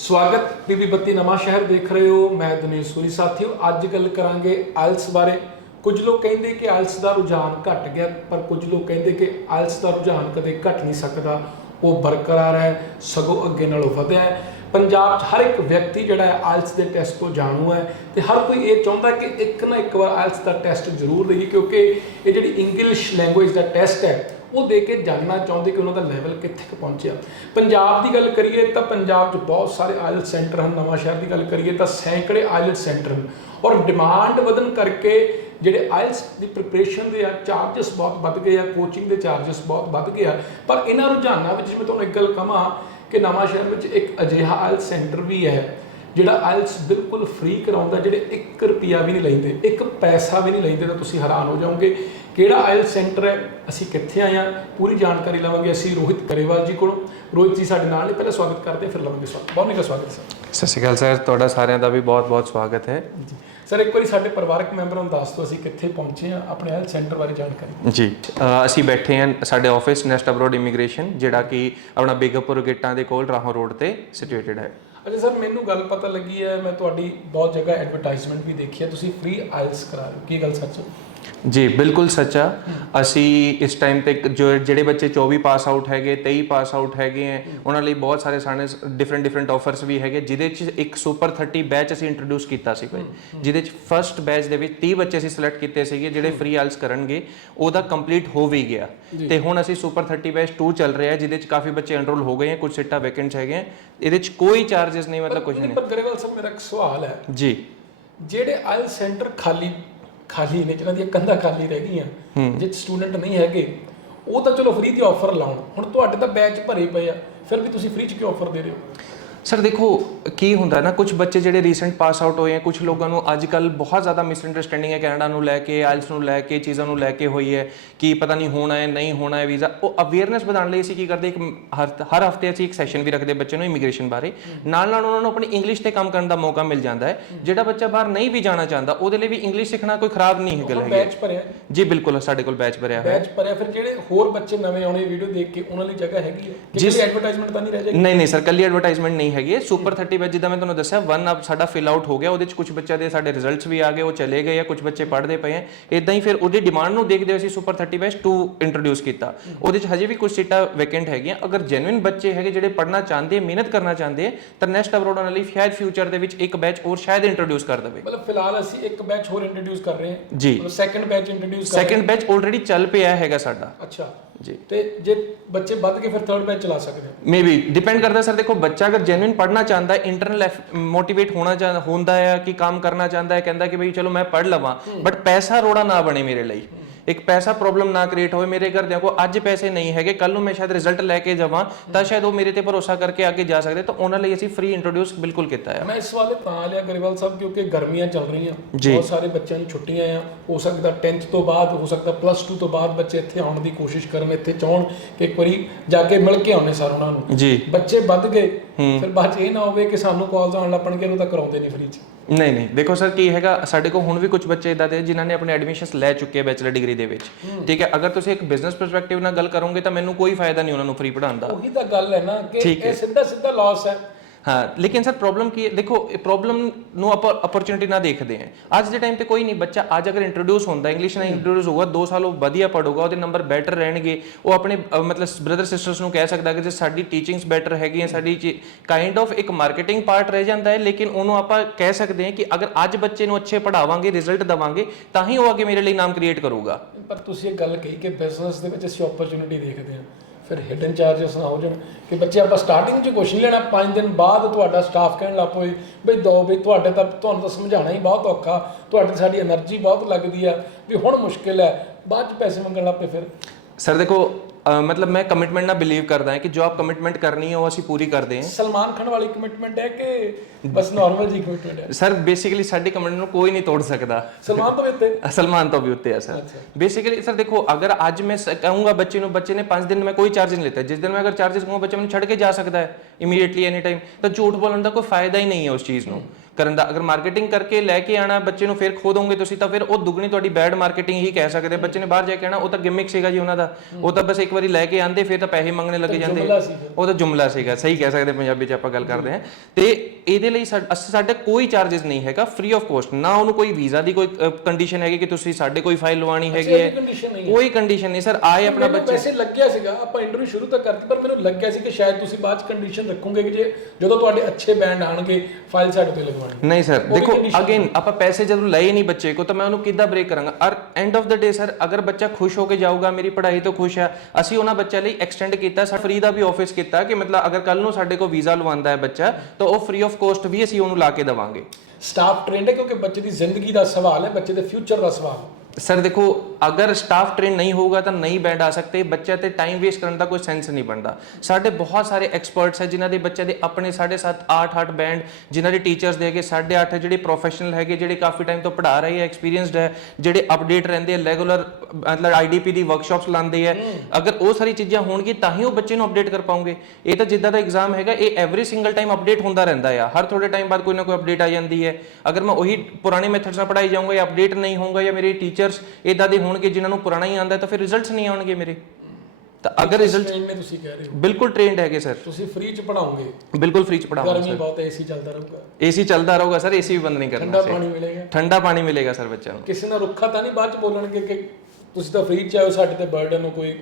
Speaker 1: ਸਵਾਗਤ ਬੀਬੀ ਬੱਤੀ ਨਵਾਂ ਸ਼ਹਿਰ ਦੇਖ ਰਹੇ ਹੋ ਮੈਂ ਦਿਨੇਸ਼ ਸੂਰੀ ਸਾਥੀਓ। ਅੱਜ ਗੱਲ ਕਰਾਂਗੇ ਆਇਲਸ ਬਾਰੇ। ਕੁਝ ਲੋਕ ਕਹਿੰਦੇ ਕਿ ਆਇਲਸ ਦਾ ਰੁਝਾਨ ਘਟ ਗਿਆ, ਪਰ ਕੁਝ ਲੋਕ ਕਹਿੰਦੇ ਕਿ ਆਇਲਸ ਦਾ ਰੁਝਾਨ ਕਦੇ ਘਟ ਨਹੀਂ ਸਕਦਾ। ਉਹ ਬਰਕਰਾਰ ਹੈ, ਸਗੋਂ ਅੱਗੇ ਨਾਲੋਂ ਵਧਿਆ ਹੈ। ਪੰਜਾਬ 'ਚ ਹਰ ਇੱਕ ਵਿਅਕਤੀ ਜਿਹੜਾ ਹੈ ਆਇਲਸ ਦੇ ਟੈਸਟ ਤੋਂ ਜਾਣੂ ਹੈ ਤੇ ਹਰ ਕੋਈ ਇਹ ਚਾਹੁੰਦਾ ਕਿ ਇੱਕ ਨਾ ਇੱਕ ਵਾਰ ਆਇਲਸ ਦਾ ਟੈਸਟ ਜ਼ਰੂਰ ਦੇਈਏ, ਕਿਉਂਕਿ ਇਹ ਜਿਹੜੀ ਇੰਗਲਿਸ਼ ਲੈਂਗੁਏਜ ਦਾ ਟੈਸਟ ਹੈ, ਉਹ ਦੇ ਕੇ ਜਾਣਨਾ ਚਾਹੁੰਦੇ ਕਿ ਉਹਨਾਂ ਦਾ ਲੈਵਲ ਕਿੱਥੇ ਕੁ ਪਹੁੰਚਿਆ। ਪੰਜਾਬ ਦੀ ਗੱਲ ਕਰੀਏ ਤਾਂ ਪੰਜਾਬ 'ਚ ਬਹੁਤ ਸਾਰੇ ਆਇਲਟ ਸੈਂਟਰ ਹਨ। ਨਵਾਂ ਸ਼ਹਿਰ ਦੀ ਗੱਲ ਕਰੀਏ ਤਾਂ ਸੈਂਕੜੇ ਆਇਲਟ ਸੈਂਟਰ ਹਨ। ਔਰ ਡਿਮਾਂਡ ਵਧਣ ਕਰਕੇ ਜਿਹੜੇ ਆਇਲਸ ਦੀ ਪ੍ਰੀਪਰੇਸ਼ਨ ਦੇ ਆ ਚਾਰजेस ਬਹੁਤ ਵੱਧ ਗਏ ਆ ਕੋਚਿੰਗ ਦੇ ਚਾਰजेस ਬਹੁਤ ਵੱਧ ਗਏ ਆ। ਪਰ ਇਹਨਾਂ ਰੁਝਾਨਾਂ ਵਿੱਚ ਮੈਂ ਤੁਹਾਨੂੰ ਇੱਕ ਗੱਲ ਕਹਾਂ ਕਿ ਨਵਾਂ ਸ਼ਹਿਰ ਵਿੱਚ ਇੱਕ ਅਜਿਹਾ ਆਇਲ ਸੈਂਟਰ ਵੀ ਹੈ ਜਿਹੜਾ ਆਇਲਸ ਬਿਲਕੁਲ ਫ੍ਰੀ ਕਰਾਉਂਦਾ ਜਿਹੜੇ 1 ਰੁਪਿਆ ਵੀ ਨਹੀਂ ਲੈਂਦੇ ਇੱਕ ਪੈਸਾ ਵੀ ਨਹੀਂ ਲੈਂਦੇ ਤਾਂ ਤੁਸੀਂ ਹੈਰਾਨ ਹੋ ਜਾਓਗੇ। ਕਿਹੜਾ ਆਇਲ ਸੈਂਟਰ ਹੈ? ਅਸੀਂ ਕਿੱਥੇ ਆਏ ਆਇਆ ਪੂਰੀ ਜਾਣਕਾਰੀ ਲਵਾਂਗੇ ਅਸੀਂ ਰੋਹਿਤ ਕਰੇਵਾਲ ਜੀ ਕੋਲੋਂ। ਰੋਹਿਤ ਜੀ ਸਾਡੇ ਨਾਲ ਨੇ ਪਹਿਲਾਂ ਸਵਾਗਤ ਕਰਦੇ ਫਿਰ ਲਵਾਂਗੇ ਸਵਾਗਤ। ਬਹੁਤ ਨਿੱਘਾ ਸਵਾਗਤ ਸਰ।
Speaker 2: ਸਤਿ ਸ਼੍ਰੀ ਅਕਾਲ ਸਰ ਤੁਹਾਡਾ ਸਾਰਿਆਂ ਦਾ ਵੀ ਬਹੁਤ ਬਹੁਤ ਸਵਾਗਤ ਹੈ। ਜੀ।
Speaker 1: ਸਰ ਇੱਕ ਵਾਰੀ ਸਾਡੇ ਪਰਿਵਾਰਕ ਮੈਂਬਰਾਂ ਨੂੰ ਦੱਸ ਦਿਓ ਅਸੀਂ ਕਿੱਥੇ ਪਹੁੰਚੇ ਹਾਂ ਆਪਣੇ ਹੈਲਥ ਸੈਂਟਰ ਬਾਰੇ ਜਾਣਕਾਰੀ
Speaker 2: ਜੀ ਅਸੀਂ ਬੈਠੇ ਹਾਂ ਸਾਡੇ ਆਫਿਸ ਨੈਸਟ ਅਬਰੋਡ ਇਮੀਗ੍ਰੇਸ਼ਨ ਜਿਹੜਾ ਕਿ ਆਪਣਾ ਬੇਗਮਪੁਰ ਗੇਟਾਂ ਦੇ ਕੋਲ ਰਾਹੋਂ ਰੋਡ ਤੇ ਸਿਚੁਏਟਡ ਹੈ।
Speaker 1: ਅੱਛਾ ਸਰ ਮੈਨੂੰ ਗੱਲ ਪਤਾ ਲੱਗੀ ਹੈ ਮੈਂ ਤੁਹਾਡੀ ਬਹੁਤ ਜਗ੍ਹਾ ਐਡਵਰਟਾਈਜ਼ਮੈਂਟ ਵੀ ਦੇਖੀ ਹੈ ਤੁਸੀਂ ਫ੍ਰੀ ਆਇਲਸ ਕਰਾ ਰਹੇ ਹੋ ਕੀ ਗੱਲ ਸੱਚ? ਹੈ
Speaker 2: ਜੀ ਬਿਲਕੁਲ ਸੱਚਾ। ਅਸੀਂ ਇਸ ਟਾਈਮ ਤੇ ਜੋ ਜਿਹੜੇ ਬੱਚੇ 24 ਪਾਸ ਆਊਟ ਹੈਗੇ 23 ਪਾਸ ਆਊਟ ਹੈਗੇ ਹੈ ਉਹਨਾਂ ਲਈ ਬਹੁਤ ਸਾਰੇ ਸਾਡੇ ਡਿਫਰੈਂਟ ਡਿਫਰੈਂਟ ਆਫਰਸ ਵੀ ਹੈਗੇ ਜਿਹਦੇ ਚ ਇੱਕ ਸੁਪਰ 30 ਬੈਚ ਅਸੀਂ ਇੰਟਰੋਡਿਊਸ ਕੀਤਾ ਸੀ ਭਾਈ ਜਿਹਦੇ ਚ ਫਰਸਟ ਬੈਚ ਦੇ ਵਿੱਚ 30 ਬੱਚੇ ਅਸੀਂ ਸਿਲੈਕਟ ਕੀਤੇ ਸੀਗੇ ਜਿਹੜੇ ਫ੍ਰੀ ਆਇਲਸ ਕਰਨਗੇ ਉਹਦਾ ਕੰਪਲੀਟ ਹੋ ਵੀ ਗਿਆ। ਤੇ ਹੁਣ ਅਸੀਂ ਸੁਪਰ 30 ਬੈਚ 2 ਚੱਲ ਰਿਹਾ ਹੈ ਜਿਹਦੇ ਚ ਕਾਫੀ ਬੱਚੇ ਐਨਰੋਲ ਹੋ ਗਏ ਹੈ ਕੁਝ ਸੀਟਾਂ ਵੈਕੈਂਟ ਹੈਗੇ ਇਹਦੇ ਚ ਕੋਈ ਚਾਰजेस ਨਹੀਂ ਮਤਲਬ ਕੁਝ ਨਹੀਂ।
Speaker 1: ਪਰ ਗਰੇਵਾਲ ਸਾਹਿਬ ਮੇਰਾ ਇੱਕ ਸਵਾਲ ਹੈ
Speaker 2: ਜੀ।
Speaker 1: ਜਿਹੜੇ ਆਇਲ ਸੈਂਟਰ ਖਾਲੀ ਖਾਲੀ ਨੇ ਜਿਹਨਾਂ ਦੀਆਂ ਕੰਧਾਂ ਖਾਲੀ ਰਹਿ ਗਈਆਂ ਜੇ ਸਟੂਡੈਂਟ ਨਹੀਂ ਹੈਗੇ ਉਹ ਤਾਂ ਚਲੋ ਫ੍ਰੀ ਦੀ ਆਫਰ ਲਾਉਣ। ਹੁਣ ਤੁਹਾਡੇ ਤਾਂ ਬੈਚ ਭਰੇ ਪਏ ਆ ਫਿਰ ਵੀ ਤੁਸੀਂ ਫ੍ਰੀ ਚ ਕਿਉਂ ਆਫਰ ਦੇ ਰਹੇ ਹੋ?
Speaker 2: ਸਰ ਦੇਖੋ ਕੀ ਹੁੰਦਾ ਨਾ ਕੁਝ ਬੱਚੇ ਜਿਹੜੇ ਰੀਸੈਂਟ ਪਾਸ ਆਊਟ ਹੋਏ ਆ ਕੁਝ ਲੋਕਾਂ ਨੂੰ ਅੱਜ ਕੱਲ ਬਹੁਤ ਜ਼ਿਆਦਾ ਮਿਸਅੰਡਰਸਟੈਂਡਿੰਗ ਹੈ ਕੈਨੇਡਾ ਨੂੰ ਲੈ ਕੇ ਆਇਲਸ ਨੂੰ ਲੈ ਕੇ ਚੀਜ਼ਾਂ ਨੂੰ ਲੈ ਕੇ ਹੋਈ ਹੈ ਕਿ ਪਤਾ ਨਹੀਂ ਹੋਣਾ ਹੈ ਨਹੀਂ ਹੋਣਾ ਹੈ ਵੀਜ਼ਾ। ਉਹ ਅਵੇਅਰਨੈਸ ਵਧਾਉਣ ਲਈ ਅਸੀਂ ਕੀ ਕਰਦੇ ਇੱਕ ਹਰ ਹਫ਼ਤੇ ਅਸੀਂ ਇੱਕ ਸੈਸ਼ਨ ਵੀ ਰੱਖਦੇ ਬੱਚੇ ਨੂੰ ਇਮੀਗ੍ਰੇਸ਼ਨ ਬਾਰੇ। ਨਾਲ ਨਾਲ ਉਹਨਾਂ ਨੂੰ ਆਪਣੀ ਇੰਗਲਿਸ਼ ਤੇ ਕੰਮ ਕਰਨ ਦਾ ਮੌਕਾ ਮਿਲ ਜਾਂਦਾ ਹੈ। ਜਿਹੜਾ ਬੱਚਾ ਬਾਹਰ ਨਹੀਂ ਵੀ ਜਾਣਾ ਚਾਹੁੰਦਾ ਉਹਦੇ ਲਈ ਵੀ ਇੰਗਲਿਸ਼ ਸਿੱਖਣਾ ਕੋਈ ਖਰਾਬ ਨਹੀਂ ਗੱਲ ਹੈਗੀ।
Speaker 1: ਬੈਚ ਭਰਿਆ।
Speaker 2: ਜੀ ਬਿਲਕੁਲ ਸਾਡੇ ਕੋਲ ਬੈਚ ਭਰਿਆ ਹੋਇਆ ਹੈ।
Speaker 1: ਬੈਚ ਭਰਿਆ ਫਿਰ ਜਿਹੜੇ ਹੋਰ ਬੱਚੇ ਨਵੇਂ ਆਉਣੇ ਵੀਡੀਓ ਦੇਖ ਕੇ ਉਹਨਾਂ ਲਈ ਜਗ੍ਹਾ ਹੈਗੀ ਹੈ? ਕਿ ਐਡਵਰਟਾਈਜ਼ਮੈਂਟ ਤਾਂ ਨਹੀਂ ਰਹਿ ਜਾਏਗੀ?
Speaker 2: ਨਹੀਂ ਨਹੀਂ ਸਰ ਕੱਲੀ ਐਡਵਰਟਾਈਜ਼ਮੈਂਟ ਨਹੀਂ ਹੈਗੀ ਹੈ। ਸੁਪਰ 30 ਵਿੱਚ ਜਿੱਦਾਂ ਮੈਂ ਤੁਹਾਨੂੰ ਦੱਸਿਆ ਵਨ ਅਪ ਸਾਡਾ ਫਿਲ ਆਊਟ ਹੋ ਗਿਆ। ਉਹਦੇ ਚ ਕੁਝ ਬੱਚਿਆਂ ਦੇ ਸਾਡੇ ਰਿਜ਼ਲਟਸ ਵੀ ਆ ਗਏ ਉਹ ਚਲੇ ਗਏ ਆ ਕੁਝ ਬੱਚੇ ਪੜ੍ਹਦੇ ਪਏ ਆ। ਇਦਾਂ ਹੀ ਫਿਰ ਉਹਦੀ ਡਿਮਾਂਡ ਨੂੰ ਦੇਖਦੇ ਹੋਏ ਅਸੀਂ ਸੁਪਰ 30 ਵਿੱਚ 2 ਇੰਟਰੋਡਿਊਸ ਕੀਤਾ। ਉਹਦੇ ਚ ਹਜੇ ਵੀ ਕੁਝ ਸੀਟਾਂ ਵੈਕੈਂਟ ਹੈਗੀਆਂ। ਅਗਰ ਜੈਨੂਇਨ ਬੱਚੇ ਹੈਗੇ ਜਿਹੜੇ ਪੜ੍ਹਨਾ ਚਾਹੁੰਦੇ ਆ ਮਿਹਨਤ ਕਰਨਾ ਚਾਹੁੰਦੇ ਆ ਤਾਂ ਨੈਕਸਟ ਅਬਰੋਡ ਉਹਨਾਂ ਲਈ ਸ਼ਾਇਦ ਫਿਊਚਰ ਦੇ ਵਿੱਚ ਇੱਕ ਬੈਚ ਹੋਰ ਸ਼ਾਇਦ ਇੰਟਰੋਡਿਊਸ ਕਰ ਦੇਵੇ।
Speaker 1: ਮਤਲਬ ਫਿਲਹਾਲ ਅਸੀਂ ਇੱਕ ਬੈਚ ਹੋਰ ਇੰਟਰੋਡਿਊਸ ਕਰ ਰਹੇ ਹਾਂ।
Speaker 2: ਜੀ।
Speaker 1: ਮਤਲਬ ਸੈਕੰਡ ਬੈਚ ਇੰਟਰੋਡਿਊਸ ਕਰ
Speaker 2: ਸੈਕੰਡ ਬੈਚ ਆਲਰੇਡੀ ਚੱਲ ਪਿਆ ਹੈਗਾ ਸਾਡਾ।
Speaker 1: ਅੱਛਾ।
Speaker 2: ਜੀ।
Speaker 1: ਤੇ ਜੇ ਬੱਚੇ ਵੱਧ ਕੇ ਫਿਰ ਥਰਡ ਬੈਚ ਚਲਾ ਸਕਦੇ ਹੋ?
Speaker 2: ਮੇਬੀ ਡਿਪੈਂਡ ਕਰਦਾ ਸਰ ਦੇਖੋ ਬੱਚਾ ਅਗਰ ਜੈਨੂਇਨ ਪੜ੍ਹਨਾ ਚਾਹੁੰਦਾ ਹੈ ਇੰਟਰਨਲ ਮੋਟੀਵੇਟ ਹੋਣਾ ਚਾਹੁੰਦਾ ਹੁੰਦਾ ਹੈ ਕਿ ਕੰਮ ਕਰਨਾ ਚਾਹੁੰਦਾ ਹੈ ਕਹਿੰਦਾ ਕਿ ਭਈ ਚਲੋ ਮੈਂ ਪੜ੍ਹ ਲਵਾਂ ਬਟ ਪੈਸਾ ਰੋੜਾ ਨਾ ਬਣੇ ਮੇਰੇ ਲਈ। ਇੱਕ ਪੈਸਾ ਪ੍ਰੋਬਲਮ ਨਾ ਕ੍ਰੀਏਟ ਹੋਵੇ ਮੇਰੇ ਘਰਦਿਆਂ ਕੋ ਅੱਜ ਪੈਸੇ ਨਹੀਂ ਹੈਗੇ ਕੱਲ ਨੂੰ ਮੈਂ ਸ਼ਾਇਦ ਰਿਜ਼ਲਟ ਲੈ ਕੇ ਜਾਵਾਂ ਤਾਂ ਸ਼ਾਇਦ ਉਹ ਮੇਰੇ ਤੇ ਭਰੋਸਾ ਕਰਕੇ ਅੱਗੇ ਜਾ ਸਕਦੇ ਤਾਂ ਉਹਨਾਂ ਲਈ ਅਸੀਂ ਫ੍ਰੀ ਇੰਟਰੋਡਿਊਸ ਬਿਲਕੁਲ ਕੀਤਾ ਹੈ
Speaker 1: ਮੈਂ ਇਸ ਵਾਲੇ ਤਾਂ ਲਿਆ ਗਰੇਵਾਲ ਸਾਹਿਬ ਕਿਉਂਕਿ ਗਰਮੀਆਂ ਚੱਲ ਰਹੀਆਂ। ਬਹੁਤ ਸਾਰੇ ਬੱਚਿਆਂ ਨੂੰ ਛੁੱਟੀਆਂ ਆ। ਹੋ ਸਕਦਾ 10th ਤੋਂ ਬਾਅਦ ਹੋ ਸਕਦਾ ਪਲੱਸ 2 ਤੋਂ ਬਾਅਦ ਬੱਚੇ ਇੱਥੇ ਆਉਣ ਦੀ ਕੋਸ਼ਿਸ਼ ਕਰਨ ਇੱਥੇ ਚਾਹਣ ਕਿ ਇੱਕ ਵਾਰੀ ਜਾ ਕੇ ਮਿਲ ਕੇ ਆਉਣੇ ਸਰ ਉਹਨਾਂ ਨੂੰ।
Speaker 2: ਜੀ।
Speaker 1: ਬੱਚੇ ਵੱਧ ਗਏ। ਫਿਰ ਬਾਅਦ 'ਚ ਇਹ ਨਾ ਹੋਵੇ ਕਿ ਸਾਨੂੰ ਕਾਲਸ ਆਉਣ ਲੱਪਣਗੇ ਉਹ ਤਾਂ ਕਰਾਉਂਦੇ ਨਹੀਂ ਫ੍ਰੀ ਚ।
Speaker 2: ਨਹੀਂ ਨਹੀਂ। ਦੇਖੋ ਸਰ ਕੀ ਹੈਗਾ ਸਾਡੇ ਕੋਲ ਹੁਣ ਵੀ ਕੁਝ ਬੱਚੇ ਇਦਾਂ ਦੇ ਜਿਨ੍ਹਾਂ ਨੇ ਆਪਣੇ ਐਡਮਿਸ਼ਨਸ ਲੈ ਚੁੱਕੇ ਆ ਬੈਚਲਰ ਡਿਗਰੀ ਦੇ ਵਿੱਚ। ਠੀਕ ਹੈ ਅਗਰ ਤੁਸੀਂ ਇੱਕ ਬਿਜ਼ਨਸ ਪਰਸਪੈਕਟਿਵ ਨਾਲ ਗੱਲ ਕਰੋਗੇ ਤਾਂ ਮੈਨੂੰ ਕੋਈ ਫਾਇਦਾ ਨਹੀਂ ਉਹਨਾਂ ਨੂੰ ਫ੍ਰੀ ਪੜਾਉਣ ਦਾ।
Speaker 1: ਉਹੀ ਤਾਂ ਗੱਲ ਹੈ ਨਾ ਕਿ ਇਹ ਸਿੱਧਾ ਸਿੱਧਾ ਲਾਸ ਹੈ।
Speaker 2: ਹਾਂ ਲੇਕਿਨ ਸਰ ਪ੍ਰੋਬਲਮ ਕੀ ਹੈ ਦੇਖੋ ਪ੍ਰੋਬਲਮ ਨੂੰ ਆਪਾਂ ਓਪਰਚ्युनिटी ਨਾ ਦੇਖਦੇ ਹਾਂ ਅੱਜ ਦੇ ਟਾਈਮ ਤੇ ਕੋਈ ਨਹੀਂ ਬੱਚਾ ਅੱਜ ਅਗਰ ਇੰਟਰੋਡਿਊਸ ਹੁੰਦਾ ਇੰਗਲਿਸ਼ ਨਾਲ ਇੰਟਰੋਡਿਊਸ ਹੋਊਗਾ 2 ਸਾਲ ਉਹ ਵਧੀਆ ਪੜੂਗਾ ਉਹਦੇ ਨੰਬਰ ਬੈਟਰ ਰਹਿਣਗੇ ਉਹ ਆਪਣੇ ਮਤਲਬ ਬ੍ਰਦਰ ਸਿਸਟਰਸ ਨੂੰ ਕਹਿ ਸਕਦਾ ਕਿ ਜੇ ਸਾਡੀ ਟੀਚਿੰਗਸ ਬੈਟਰ ਹੈਗੀਆਂ ਸਾਡੀ ਕਾਈਂਡ ਆਫ ਇੱਕ ਮਾਰਕੀਟਿੰਗ ਪਾਰਟ ਰਹਿ ਜਾਂਦਾ ਹੈ ਲੇਕਿਨ ਉਹਨੂੰ ਆਪਾਂ ਕਹਿ ਸਕਦੇ ਹਾਂ ਕਿ ਅਗਰ ਅੱਜ ਬੱਚੇ ਨੂੰ ਅੱਛੇ ਪੜਾਵਾਂਗੇ ਰਿਜ਼ਲਟ ਦਵਾਂਗੇ ਤਾਂ ਹੀ ਉਹ ਅੱਗੇ ਮੇਰੇ ਲਈ ਨਾਮ ਕ੍ਰੀਏਟ ਕਰੂਗਾ
Speaker 1: ਪਰ ਤੁਸੀਂ ਇਹ ਗੱਲ ਕਹੀ ਕਿ ਬਿਜ਼ਨਸ ਦੇ ਵਿੱਚ ਅਸੀਂ ਓਪਰਚ्युनिटी ਦੇਖਦੇ ਹਾਂ ਫਿਰ ਹਿਡਨ ਚਾਰजेस ਨਾ ਹੋ ਜਾਣ ਕਿ ਬੱਚੇ ਆਪਾਂ ਸਟਾਰਟਿੰਗ 'ਚ ਕੁਝ ਨਹੀਂ ਲੈਣਾ, ਪੰਜ ਦਿਨ ਬਾਅਦ ਤੁਹਾਡਾ ਸਟਾਫ ਕਹਿਣ ਲੱਗ ਪਏ ਬਈ ਦੋ ਬਈ ਤੁਹਾਡੇ ਤਾਂ ਤੁਹਾਨੂੰ ਤਾਂ ਸਮਝਾਣਾ ਹੀ ਬਹੁਤ ਔਖਾ, ਤੁਹਾਡੇ ਸਾਡੀ એનર્ਜੀ ਬਹੁਤ ਲੱਗਦੀ ਆ ਵੀ ਹੁਣ ਮੁਸ਼ਕਿਲ ਹੈ, ਬਾਅਦ 'ਚ ਪੈਸੇ ਮੰਗਣ ਲੱਗ ਪਏ ਫਿਰ।
Speaker 2: ਸਰ ਦੇਖੋ ਮਤਲਬ ਮੈਂ ਕਮਿਟਮੈਂਟ ਨਾਲ ਬਿਲੀਵ ਕਰਦਾ ਹਾਂ ਕਿ ਜੋ ਆਪ ਕਮਿਟਮੈਂਟ ਕਰਨੀ ਹੈ ਉਹ ਅਸੀਂ ਪੂਰੀ ਕਰਦੇ ਹਾਂ।
Speaker 1: ਸਲਮਾਨ ਖਾਨ ਵਾਲੀ ਕਮਿਟਮੈਂਟ ਹੈ ਕਿ ਬਸ ਨਾਰਮਲ ਜੀ ਕਮਿਟਮੈਂਟ ਹੈ?
Speaker 2: ਸਰ ਬੇਸਿਕਲੀ ਸਾਡੀ ਕਮਿਟਮੈਂਟ ਨੂੰ ਕੋਈ ਨਹੀਂ ਤੋੜ ਸਕਦਾ।
Speaker 1: ਸਲਮਾਨ ਤੋਂ ਵੀ ਉੱਤੇ?
Speaker 2: ਸਲਮਾਨ ਤੋਂ ਵੀ ਉੱਤੇ ਹੈ ਸਰ ਬੇਸਿਕਲੀ ਸਰ ਦੇਖੋ ਅਗਰ ਅੱਜ ਮੈਂ ਕਹੂੰਗਾ ਬੱਚੇ ਨੂੰ ਬੱਚੇ ਨੇ 5 ਦਿਨ ਮੈਂ ਕੋਈ ਚਾਰਜ ਨਹੀਂ ਲੈਤਾ। ਜਿਸ ਦਿਨ ਮੈਂ ਅਗਰ ਚਾਰजेस ਕਹੂੰਗਾ ਬੱਚਾ ਮੈਨੂੰ ਛੱਡ ਕੇ ਜਾ ਸਕਦਾ ਹੈ ਇਮੀਡੀਏਟਲੀ ਐਨੀ ਟਾਈਮ ਤਾਂ ਝੂਠ ਬੋਲਣ ਦਾ ਕੋਈ ਫਾਇਦਾ ਹੀ ਨਹੀਂ ਹੈ ਉਸ ਚੀਜ਼ ਨੂੰ। ਕਰਨ ਦਾ। ਅਗਰ ਮਾਰਕੀਟਿੰਗ ਕਰਕੇ ਲੈ ਕੇ ਆਣਾ ਬੱਚੇ ਨੂੰ ਫਿਰ ਖੋ ਦੋਗੇ ਤੁਸੀਂ ਤਾਂ ਫਿਰ ਉਹ ਦੁੱਗਣੀ ਤੁਹਾਡੀ ਬੈਡ ਮਾਰਕੀਟਿੰਗ ਹੀ ਕਹਿ ਸਕਦੇ। ਬੱਚੇ ਨੇ ਬਾਹਰ ਜਾ ਕੇ ਆਣਾ ਉਹ ਤਾਂ ਗਿਮਿਕ ਸੀਗਾ ਜੀ ਉਹਨਾਂ ਦਾ। ਉਹ ਤਾਂ ਬਸ ਇੱਕ ਵਾਰੀ ਲੈ ਕੇ ਆਂਦੇ ਫਿਰ ਤਾਂ ਪੈਸੇ ਮੰਗਣੇ ਲੱਗ ਜਾਂਦੇ। ਉਹ ਤਾਂ ਜੁਮਲਾ ਸੀਗਾ ਸਹੀ ਕਹਿ ਸਕਦੇ ਪੰਜਾਬੀ ਚ ਆਪਾਂ ਗੱਲ ਕਰਦੇ ਹਾਂ। ਤੇ ਇਹਦੇ ਲਈ ਸਾਡੇ ਕੋਈ ਚਾਰजेस ਨਹੀਂ ਹੈਗਾ ਫ੍ਰੀ ਆਫ ਕੋਸਟ ਨਾ ਉਹਨੂੰ ਕੋਈ ਵੀਜ਼ਾ ਦੀ ਕੋਈ ਕੰਡੀਸ਼ਨ ਹੈਗੀ ਕਿ ਤੁਸੀਂ ਸਾਡੇ ਕੋਈ ਫਾਈਲ ਲਵਾਣੀ ਹੈਗੀ ਹੈ। ਕੋਈ ਕੰਡੀਸ਼ਨ ਨਹੀਂ। ਸਰ ਆਏ ਆਪਣਾ ਬੱਚੇ।
Speaker 1: ਵੈਸੇ ਲੱਗਿਆ ਸੀਗਾ ਆਪਾਂ ਇੰਟਰਵਿਊ ਸ਼ੁਰੂ ਤਾਂ ਕਰਤੀ ਪਰ ਮੈਨੂੰ ਲੱਗਿਆ ਸੀ ਕਿ ਸ਼ਾਇਦ ਤੁਸੀਂ ਬਾਅਦ ਚ ਕੰਡੀਸ਼ਨ ਰੱਖੋਗੇ ਕਿ ਜੇ ਜਦੋਂ ਤੁਹਾਡੇ ਅੱਛੇ ਬੈਂਡ ਆਣਗੇ ਫਾਈਲ ਸਾਡੇ ਤੇ ਲਗਵਾਣੀ
Speaker 2: ਨਹੀਂ ਸਰ ਦੇਖੋ ਅਗੇਨ ਆਪਾਂ ਪੈਸੇ ਜਦੋਂ ਲਏ ਨਹੀਂ ਬੱਚੇ ਕੋ ਤਾਂ ਮੈਂ ਉਹਨੂੰ ਕਿੱਦਾਂ ਬ੍ਰੇਕ ਕਰਾਂਗਾ? ਔਰ end of the day sir ਅਗਰ ਬੱਚਾ ਖੁਸ਼ ਹੋ ਕੇ ਜਾਊਗਾ ਮੇਰੀ ਪੜ੍ਹਾਈ ਤੋਂ ਖੁਸ਼ ਹੈ ਅਸੀਂ ਉਹਨਾਂ ਬੱਚਿਆਂ ਲਈ ਐਕਸਟੈਂਡ ਕੀਤਾ ਸਰ ਫ੍ਰੀ ਦਾ ਵੀ ਆਫਿਸ ਕੀਤਾ ਕਿ ਮਤਲਬ ਅਗਰ ਕੱਲ ਨੂੰ ਸਾਡੇ ਕੋਲ ਵੀਜ਼ਾ ਲਵਾਉਂਦਾ ਹੈ ਬੱਚਾ ਤਾਂ ਉਹ ਫ੍ਰੀ ਆਫ ਕੋਸਟ ਵੀ ਅਸੀਂ ਉਹਨੂੰ ਲਾ ਕੇ ਦੇਵਾਂਗੇ।
Speaker 1: ਸਟਾਫ ਟ੍ਰੇਨਡ ਹੈ ਕਿਉਂਕਿ ਬੱਚੇ ਦੀ ਜ਼ਿੰਦਗੀ ਦਾ ਸਵਾਲ ਹੈ ਬੱਚੇ ਦੇ ਫਿਊਚਰ ਦਾ ਸਵਾਲ। ਹੈ
Speaker 2: ਸਰ ਦੇਖੋ ਅਗਰ ਸਟਾਫ ਟ੍ਰੇਨ ਨਹੀਂ ਹੋਊਗਾ ਤਾਂ ਨਹੀਂ ਬੈਂਡ ਆ ਸਕਦੇ। ਬੱਚਿਆਂ ਤੇ ਟਾਈਮ ਵੇਸਟ ਕਰਨ ਦਾ ਕੋਈ ਸੈਂਸ ਨਹੀਂ ਬਣਦਾ। ਸਾਡੇ ਬਹੁਤ ਸਾਰੇ ਐਕਸਪਰਟਸ ਹੈ ਜਿਨ੍ਹਾਂ ਦੇ ਬੱਚਿਆਂ ਦੇ ਆਪਣੇ 7.5 8 8 ਬੈਂਡ ਜਿਨ੍ਹਾਂ ਦੇ ਟੀਚਰਸ ਦੇ ਹੈਗੇ 8.5 ਜਿਹੜੇ ਪ੍ਰੋਫੈਸ਼ਨਲ ਹੈਗੇ ਜਿਹੜੇ ਕਾਫੀ ਟਾਈਮ ਤੋਂ ਪੜ੍ਹਾ ਰਹੇ ਹੈ ਐਕਸਪੀਰੀਅੰਸਡ ਹੈ ਜਿਹੜੇ ਅਪਡੇਟ ਰਹਿੰਦੇ ਆ ਰੈਗੂਲਰ ਮਤਲਬ ਆਈਡੀਪੀ ਦੀ ਵਰਕਸ਼ਾਪਸ ਲਾਉਂਦੇ ਆ ਅਗਰ ਉਹ ਸਾਰੀ ਚੀਜ਼ਾਂ ਹੋਣਗੀ ਤਾਂ ਹੀ ਉਹ ਬੱਚੇ ਨੂੰ ਅਪਡੇਟ ਕਰ ਪਾਉਂਗੇ। ਇਹ ਤਾਂ ਜਿੱਦਾਂ ਦਾ ਐਗਜ਼ਾਮ ਹੈਗਾ ਇਹ ਐਵਰੀ ਸਿੰਗਲ ਟਾਈਮ ਅਪਡੇਟ ਹੁੰਦਾ ਰਹਿੰਦਾ ਆ। ਹਰ ਥੋੜੇ ਟਾਈਮ ਬਾਅਦ ਕੋਈ ਨਾ ਕੋਈ ਅਪਡੇਟ ਆ ਜਾਂਦੀ ਹੈ। ਅਗਰ ਮੈਂ ਉਹੀ ਪੁਰਾਣੇ ਮੈਥਡਸ ਨਾਲ ਪੜਾਈ ਜਾਊਂਗਾ ਜਾਂ ਅਪਡੇਟ ਨਹੀਂ ਹੋਊਗਾ ਜਾਂ ਮੇਰੇ ਟੀਚਰਸ ਇਦਾਂ ਦੇ ਹੋਣਗੇ ਜਿਨ੍ਹਾਂ ਨੂੰ ਪੁਰਾਣਾ ਹੀ ਆਉਂਦਾ ਤਾਂ ਫਿਰ ਰਿਜ਼ਲਟਸ ਨਹੀਂ ਆਉਣਗੇ ਮੇਰੇ। ਤਾਂ ਅਗਰ ਰਿਜ਼ਲਟ
Speaker 1: ਟ੍ਰੇਨ ਨੇ ਤੁਸੀਂ ਕਹਿ ਰਹੇ ਹੋ।
Speaker 2: ਬਿਲਕੁਲ ਟ੍ਰੇਨਡ ਹੈਗੇ ਸਰ
Speaker 1: ਤੁਸੀਂ ਫ੍ਰੀ ਚ ਪੜਾਓਗੇ
Speaker 2: ਬਿਲਕੁਲ ਫ੍ਰੀ ਚ ਪੜਾਵਾਂਗੇ
Speaker 1: ਗਰਮੀ ਬਹੁਤ ਏਸੀ ਚੱਲਦਾ ਰਹੂਗਾ।
Speaker 2: ਏਸੀ ਚੱਲਦਾ ਰਹੂਗਾ ਸਰ ਏਸੀ ਵੀ ਬੰਦ ਨਹੀਂ ਕਰਨਾ
Speaker 1: ਠੰਡਾ ਪਾਣੀ ਮਿਲੇਗਾ।
Speaker 2: ਠੰਡਾ ਪਾਣੀ ਮਿਲੇਗਾ ਸਰ ਬੱਚਿਆਂ ਨੂੰ।
Speaker 1: ਕਿਸੇ ਨਾਲ ਰੁੱਖਾ ਤਾਂ ਨਹੀਂ ਬਾਅਦ ਚ ਬੋਲਣਗੇ ਕਿ ਤੁਸੀਂ ਤਾਂ ਫ੍ਰੀ ਚ ਆਇਓ ਸਾਡੇ ਤੇ ਬਰਡਨ ਨੂੰ ਕੋਈ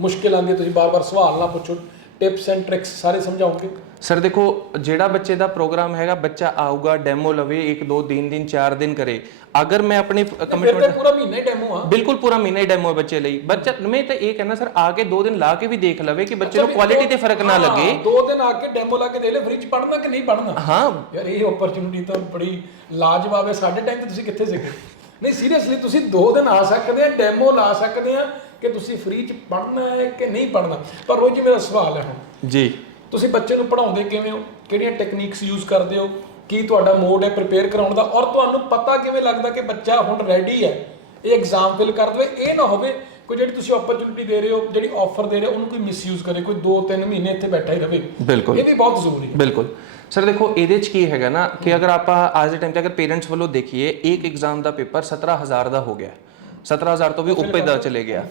Speaker 1: ਮੁਸ਼ਕਿਲ ਆਉਂਦੀ ਹੈ ਤੁਸੀਂ ਬਾਰ-ਬਾਰ ਸਵਾਲ ਨਾ ਪੁੱਛੋ ਟਿਪਸ ਐਂਡ ਟ੍ਰਿਕਸ ਸਾਰੇ ਸਮਝਾਉਂਗੇ
Speaker 2: ਸਰ ਦੇਖੋ ਜਿਹੜਾ ਬੱਚੇ ਦਾ ਪ੍ਰੋਗਰਾਮ ਹੈਗਾ ਬੱਚਾ ਆਊਗਾ ਡੈਮੋ ਲਵੇ 1 2 3 ਦਿਨ 4 ਦਿਨ ਕਰੇ। ਅਗਰ ਮੈਂ ਆਪਣੀ ਕਮਿਟਮੈਂਟ
Speaker 1: ਪੂਰਾ ਮਹੀਨਾ ਹੀ ਡੈਮੋ ਆ।
Speaker 2: ਬਿਲਕੁਲ ਪੂਰਾ ਮਹੀਨਾ ਹੀ ਡੈਮੋ ਹੈ ਬੱਚੇ ਲਈ। ਬੱਚਾ ਮੈਂ ਤਾਂ ਇਹ ਕਹਿਣਾ ਸਰ ਆ ਕੇ 2 ਦਿਨ ਲਾ ਕੇ ਵੀ ਦੇਖ ਲਵੇ ਕਿ ਬੱਚੇ ਨੂੰ ਕੁਆਲਿਟੀ ਤੇ ਫ਼ਰਕ ਨਾ ਲੱਗੇ।
Speaker 1: 2 ਦਿਨ ਆ ਕੇ ਡੈਮੋ ਲਾ ਕੇ ਦੇਖ ਲੈ ਫ੍ਰਿਜ ਪੜਨਾ ਕਿ ਨਹੀਂ ਪੜਨਾ
Speaker 2: ਹਾਂ।
Speaker 1: ਯਾਰ ਇਹ ਓਪਰਚੁਨਿਟੀ ਤਾਂ ਬੜੀ ਲਾਜਵਾਬ ਹੈ। ਸਾਡੇ ਟਾਈਮ ਤੇ ਤੁਸੀਂ ਕਿੱਥੇ ਸੀ ਨਹੀਂ ਸੀਰੀਅਸਲੀ ਤੁਸੀਂ 2 ਦਿਨ ਆ ਸਕਦੇ ਆ ਡੈਮੋ ਲਾ ਸਕਦੇ ਆ ਕਿ ਤੁਸੀਂ ਫ੍ਰੀ ਚ ਪੜਨਾ ਹੈ ਕਿ ਨਹੀਂ ਪੜਨਾ ਪਰ ਰੋਜੀ ਮੇਰਾ ਸਵਾਲ ਹੈ
Speaker 2: ਜੀ।
Speaker 1: ਤੁਸੀਂ ਬੱਚੇ ਨੂੰ ਪੜਾਉਂਦੇ ਕਿਵੇਂ ਹੋ? ਕਿਹੜੀਆਂ ਟੈਕਨੀਕਸ ਯੂਜ਼ ਕਰਦੇ ਹੋ? ਕੀ ਤੁਹਾਡਾ ਮੋਡ ਹੈ ਪ੍ਰਿਪੇਅਰ ਕਰਾਉਣ ਦਾ? ਔਰ ਤੁਹਾਨੂੰ ਪਤਾ ਕਿਵੇਂ ਲੱਗਦਾ ਕਿ ਬੱਚਾ ਹੁਣ ਰੈਡੀ ਹੈ? ਇਹ ਐਗਜ਼ਾਮ ਫਿਲ ਕਰ ਦੇਵੇ। ਇਹ ਨਾ ਹੋਵੇ ਕੋਈ ਜਿਹੜੀ ਤੁਸੀਂ ਓਪਰਚੁਨਿਟੀ ਦੇ ਰਹੇ ਹੋ ਜਿਹੜੀ ਆਫਰ ਦੇ ਰਹੇ ਹੋ ਉਹਨੂੰ ਕੋਈ ਮਿਸਯੂਜ਼ ਕਰੇ। ਕੋਈ 2-3 ਮਹੀਨੇ ਇੱਥੇ ਬੈਠਾ ਹੀ ਰਵੇ।
Speaker 2: ਬਿਲਕੁਲ।
Speaker 1: ਇਹ ਵੀ ਬਹੁਤ ਜ਼ਰੂਰੀ ਹੈ।
Speaker 2: ਬਿਲਕੁਲ। ਸਰ ਦੇਖੋ ਇਹਦੇ ਚ ਕੀ ਹੈਗਾ ਨਾ ਕਿ ਅਗਰ ਆਪਾਂ ਅੱਜ ਦੇ ਟਾਈਮ ਤੇ ਅਗਰ ਪੇਰੈਂਟਸ ਵੱਲੋਂ ਦੇਖੀਏ ਇੱਕ ਐਗਜ਼ਾਮ ਦਾ ਪੇਪਰ 17000 ਦਾ ਹੋ ਗਿਆ। 17000 ਤੋਂ ਵੀ ਉੱਪਰ ਦਾ ਚਲੇ ਗਿਆ।